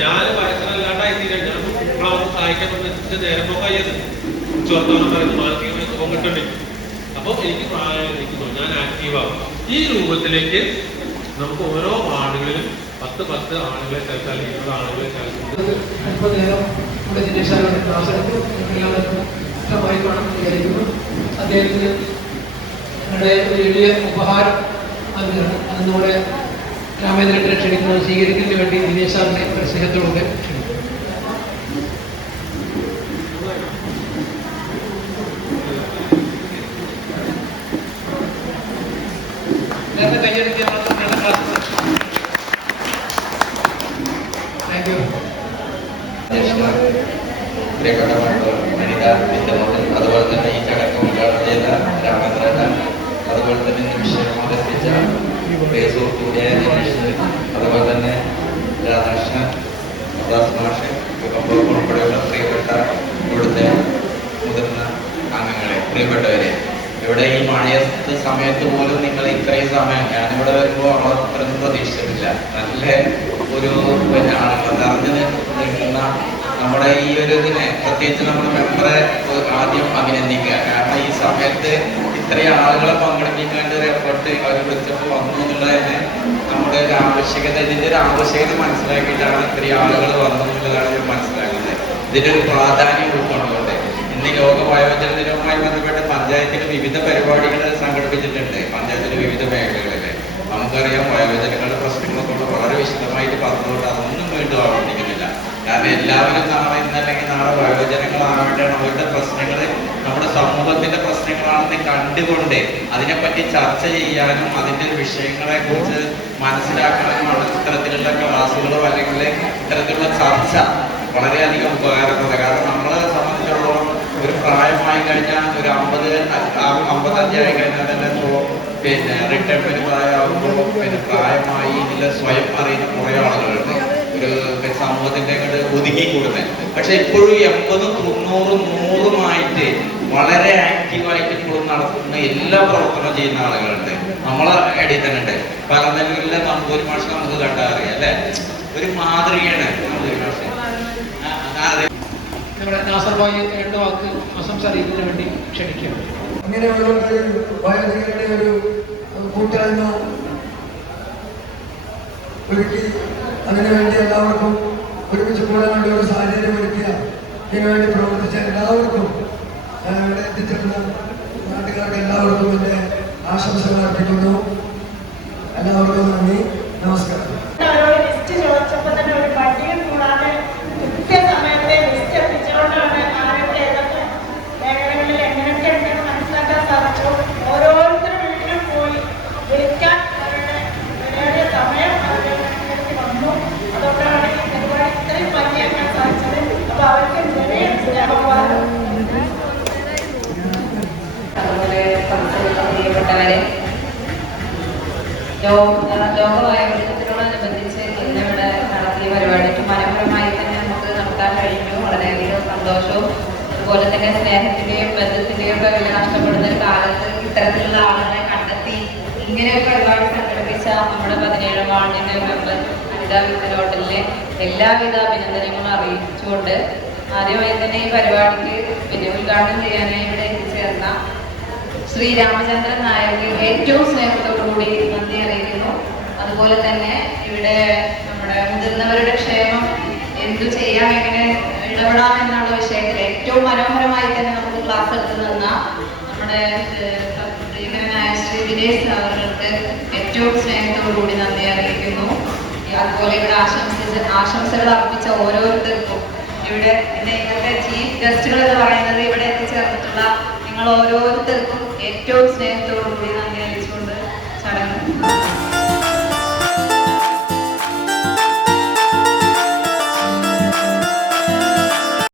ഞാൻ പരസ്പരം അല്ലാണ്ടായി തീരാൻ ഞാൻ നിങ്ങളൊന്ന് സഹായിക്കാൻ പറ്റുന്ന നേരം പോകായത് വർത്തമാനം പറയുന്നത് മാനസികമായി സുഖം കിട്ടണ്ടേ. അപ്പൊ എനിക്ക് പ്രായമായിരിക്കുന്നു, ഞാൻ ആക്റ്റീവാകും. ഈ രൂപത്തിലേക്ക് നമുക്ക് ഓരോ വാർഡുകളിലും 10 ആളുകളെ ചേർത്താൽ 20 ആളുകളെ ചേർക്കുന്നത് അല്പനേരം നമ്മുടെ ജിനേഷാരുടെ ക്ലാസ് എടുത്തു. എല്ലാവർക്കും ഇഷ്ടമായി കാണുമെന്ന് വിചാരിക്കുന്നു. അദ്ദേഹത്തിന് ഞങ്ങളുടെ ഒരു വലിയ ഉപഹാരം നൽകുകയാണ്. അത് നമ്മുടെ രാമേന്ദ്രനെ ക്ഷണിക്കുന്നത് സ്വീകരിക്കുന്നതിന് വേണ്ടി ദിനേശാറിനെ ഒരു സ്നേഹത്തോടെ ക്ഷണിക്കുന്നു. നേരത്തെ കയ്യടിക്കാൻ മാത്രം ക്ലാസ്. Thank you. അതുപോലെ തന്നെ ഈ ചടങ്ങ് ഉദ്ഘാടനം ചെയ്ത രാമേന്ദ്രൻ, അതുപോലെ തന്നെ നിമിഷം അവതരിപ്പിച്ച സുഹൃത്തുക്കൂടിയായ ദിനേശ്, അതുപോലെ തന്നെ രാധാകൃഷ്ണൻ, ദാസ് മാഷ് ഉൾപ്പെടെയുള്ള പ്രിയപ്പെട്ട ഇവിടുത്തെ മുതിർന്ന അംഗങ്ങളെ, പ്രിയപ്പെട്ടവരെ, ഇവിടെ ഈ മഴയത്ത് സമയത്ത് പോലും നിങ്ങൾ ഇത്രയും സമയം, ഞാനിവിടെ വരുമ്പോൾ അത്രയൊന്നും പ്രതീക്ഷിച്ചിട്ടില്ല. നല്ല ഒരു ആളുകൾ നിറഞ്ഞു നിൽക്കുന്ന നമ്മുടെ ഈ ഒരു ഇതിനെ പ്രത്യേകിച്ച് നമ്മുടെ മെമ്പറെ ആദ്യം അഭിനന്ദിക്കുക. കാരണം ഈ സമയത്ത് ഇത്രയും ആളുകളെ പങ്കെടുപ്പിക്കേണ്ട ഒരു എഫർട്ട് അവർ വിളിച്ചപ്പോൾ വന്നു എന്നുള്ളത് തന്നെ നമ്മുടെ ഒരു ആവശ്യകത, ഇതിൻ്റെ ഒരു ആവശ്യകത മനസ്സിലാക്കിയിട്ടാണ് ഇത്രയും ആളുകൾ വന്നു എന്നുള്ളതാണ് ഞാൻ മനസ്സിലാക്കുന്നത്. ഇതിൻ്റെ ഒരു പ്രാധാന്യം ഉൾക്കൊണ്ടുകൊണ്ട് ഇന്ന് ലോക വയോജന ദിനവുമായി ബന്ധപ്പെട്ട് പഞ്ചായത്തിൽ വിവിധ പരിപാടികൾ സംഘടിപ്പിച്ചിട്ടുണ്ട്. പഞ്ചായത്തിലെ വിവിധ മേഖലകളിൽ നമുക്കറിയാം വയോജനങ്ങളുടെ പ്രശ്നങ്ങളൊക്കെ വളരെ വിശദമായിട്ട് പറഞ്ഞുകൊണ്ട് അതൊന്നും വീണ്ടും ആവർത്തിക്കുന്നില്ല. കാരണം എല്ലാവരും നാളെ ഇന്നല്ലെങ്കിൽ നാളെ വയോജനങ്ങളാവേണ്ടാണ് അവരുടെ പ്രശ്നങ്ങൾ നമ്മുടെ സമൂഹത്തിന്റെ പ്രശ്നങ്ങളാണെന്ന് കണ്ടുകൊണ്ട് അതിനെപ്പറ്റി ചർച്ച ചെയ്യാനും അതിൻ്റെ വിഷയങ്ങളെ കുറിച്ച് മനസ്സിലാക്കാനുമാണ് ഇത്തരത്തിലുള്ള ക്ലാസ്സുകളോ അല്ലെങ്കിൽ ഇത്തരത്തിലുള്ള ചർച്ച വളരെയധികം ഉപകാരപ്രദം. കാരണം നമ്മളെ സംബന്ധിച്ചിടത്തോളം ഒരു പ്രായമായി കഴിഞ്ഞാൽ ഒരു 55 ആയി കഴിഞ്ഞാൽ തന്നെ പിന്നെ റിട്ടയർമെന്റ് പ്രായമാകുമ്പോൾ പിന്നെ പ്രായമായി ഇതിൽ സ്വയം അറിയുന്ന കുറേ ആളുകളുണ്ട് ഒരു സമൂഹത്തിന്റെ ഒതുങ്ങിക്കൂടുന്നത്. പക്ഷെ ഇപ്പോഴും 80, 90, 100 വളരെ ആക്റ്റീവായിട്ട് ഇപ്പോഴും നടത്തുന്ന എല്ലാ പ്രവർത്തനവും ചെയ്യുന്ന ആളുകളുണ്ട്. നമ്മളെ ഇടയിൽ തന്നെ ഉണ്ട്. പലനിലകളിലെ നമ്പൂരി മാഷ് നമുക്ക് കണ്ടാൽ അറിയാം അല്ലെ, ഒരു മാതൃകയാണ് നമ്പൂരി മാഷ്. നമ്മുടെ നാസർ ഭായി 2 വാക്ക് ആശംസ അറിയിക്കുന്നതിന് വേണ്ടി ക്ഷണിക്കുക. അങ്ങനെയുള്ള വയോജനങ്ങളുടെ ഒരു കൂട്ടായ്മ ഒരുക്കി അതിനുവേണ്ടി എല്ലാവർക്കും ഒരുമിച്ച് കൂടാൻ വേണ്ടി ഒരു സാഹചര്യം ഒരുക്കിയ ഇതിനുവേണ്ടി പ്രവർത്തിച്ച എല്ലാവർക്കും ഇവിടെ എത്തിച്ചേർന്ന നാട്ടുകാർക്ക് എല്ലാവർക്കും എൻ്റെ ആശംസകൾ അർപ്പിക്കുന്നു. എല്ലാവർക്കും നന്ദി, നമസ്കാരം. ലിസ്റ്റ് ചോദിച്ചപ്പോൾ തന്നെ ഒരു പട്ടിയും കൂടാതെ കൃത്യസമയത്തെ ലിസ്റ്റ് എത്തിച്ചുകൊണ്ടാണ് ആരുടെ ഏതൊക്കെ മേഖലകളിൽ എങ്ങനെയൊക്കെ ഉണ്ടെന്ന് മനസ്സിലാക്കാൻ സാധിച്ചു. ഓരോരുത്തരുടെ വീട്ടിലും പോയി വിളിക്കാൻ അവരുടെ വിലയേറിയ സമയം അവരുടെ വന്നു. അതുകൊണ്ടാണ് ഈ പരിപാടി ഇത്രയും ഭംഗിയാക്കാൻ സാധിച്ചത്. അപ്പൊ അവർക്ക് വലിയ സ്നേഹവാദം. അതുപോലെ പ്രിയപ്പെട്ടവരെ, ലോകവയോജനത്തിനോടനുബന്ധിച്ച് ഇന്നിവിടെ നടത്തിയ പരിപാടിക്ക് മനോഹരമായി തന്നെ നമുക്ക് നടത്താൻ കഴിഞ്ഞു. വളരെയധികം സന്തോഷവും അതുപോലെ തന്നെ സ്നേഹത്തിന്റെയും ബന്ധത്തിന്റെയും ഒക്കെ വില നഷ്ടപ്പെടുന്ന ഒരു കാലത്ത് ഇത്തരത്തിലുള്ള ആളുകളെ കണ്ടെത്തി ഇങ്ങനെ ഒരു പരിപാടി സംഘടിപ്പിച്ച നമ്മുടെ 17 വാർഡിന്റെ മെമ്പർ അനിത വിത്തലോട്ടലിലെ എല്ലാവിധ അഭിനന്ദനങ്ങളും അറിയിച്ചുകൊണ്ട് ആദ്യമായി തന്നെ ഈ പരിപാടിക്ക് ഉദ്ഘാടനം ചെയ്യാനായി ഇവിടെ എത്തിച്ചേർന്ന ശ്രീ രാമചന്ദ്രൻ നായർക്ക് ഏറ്റവും സ്നേഹത്തോടുകൂടി നന്ദി അറിയിക്കുന്നു. അതുപോലെ തന്നെ ഇവിടെ നമ്മുടെ മുതിർന്നവരുടെ ക്ഷേമം എന്തു ചെയ്യാം, എങ്ങനെ ഇടപെടാം എന്നുള്ള വിഷയത്തിൽ ഏറ്റവും മനോഹരമായി തന്നെ നമുക്ക് ക്ലാസ് എടുത്തു തന്ന നമ്മുടെ പ്രിയങ്കരനായ ശ്രീ വിനേഷ് അവർക്ക് ഏറ്റവും സ്നേഹത്തോടുകൂടി നന്ദി അറിയിക്കുന്നു. അതുപോലെ ഇവിടെ ആശംസകൾ അർപ്പിച്ച ഓരോരുത്തർക്കും ഇവിടെ ഇന്നത്തെ ചീഫ് ഗസ്റ്റുകൾ എന്ന് പറയുന്നത് ഇവിടെ എത്തിച്ചേർന്നിട്ടുള്ള നിങ്ങൾ ഓരോരുത്തർക്കും ഏറ്റവും സ്നേഹത്തോടു കൂടി നന്ദി അറിയിച്ചുകൊണ്ട് ചടങ്ങ്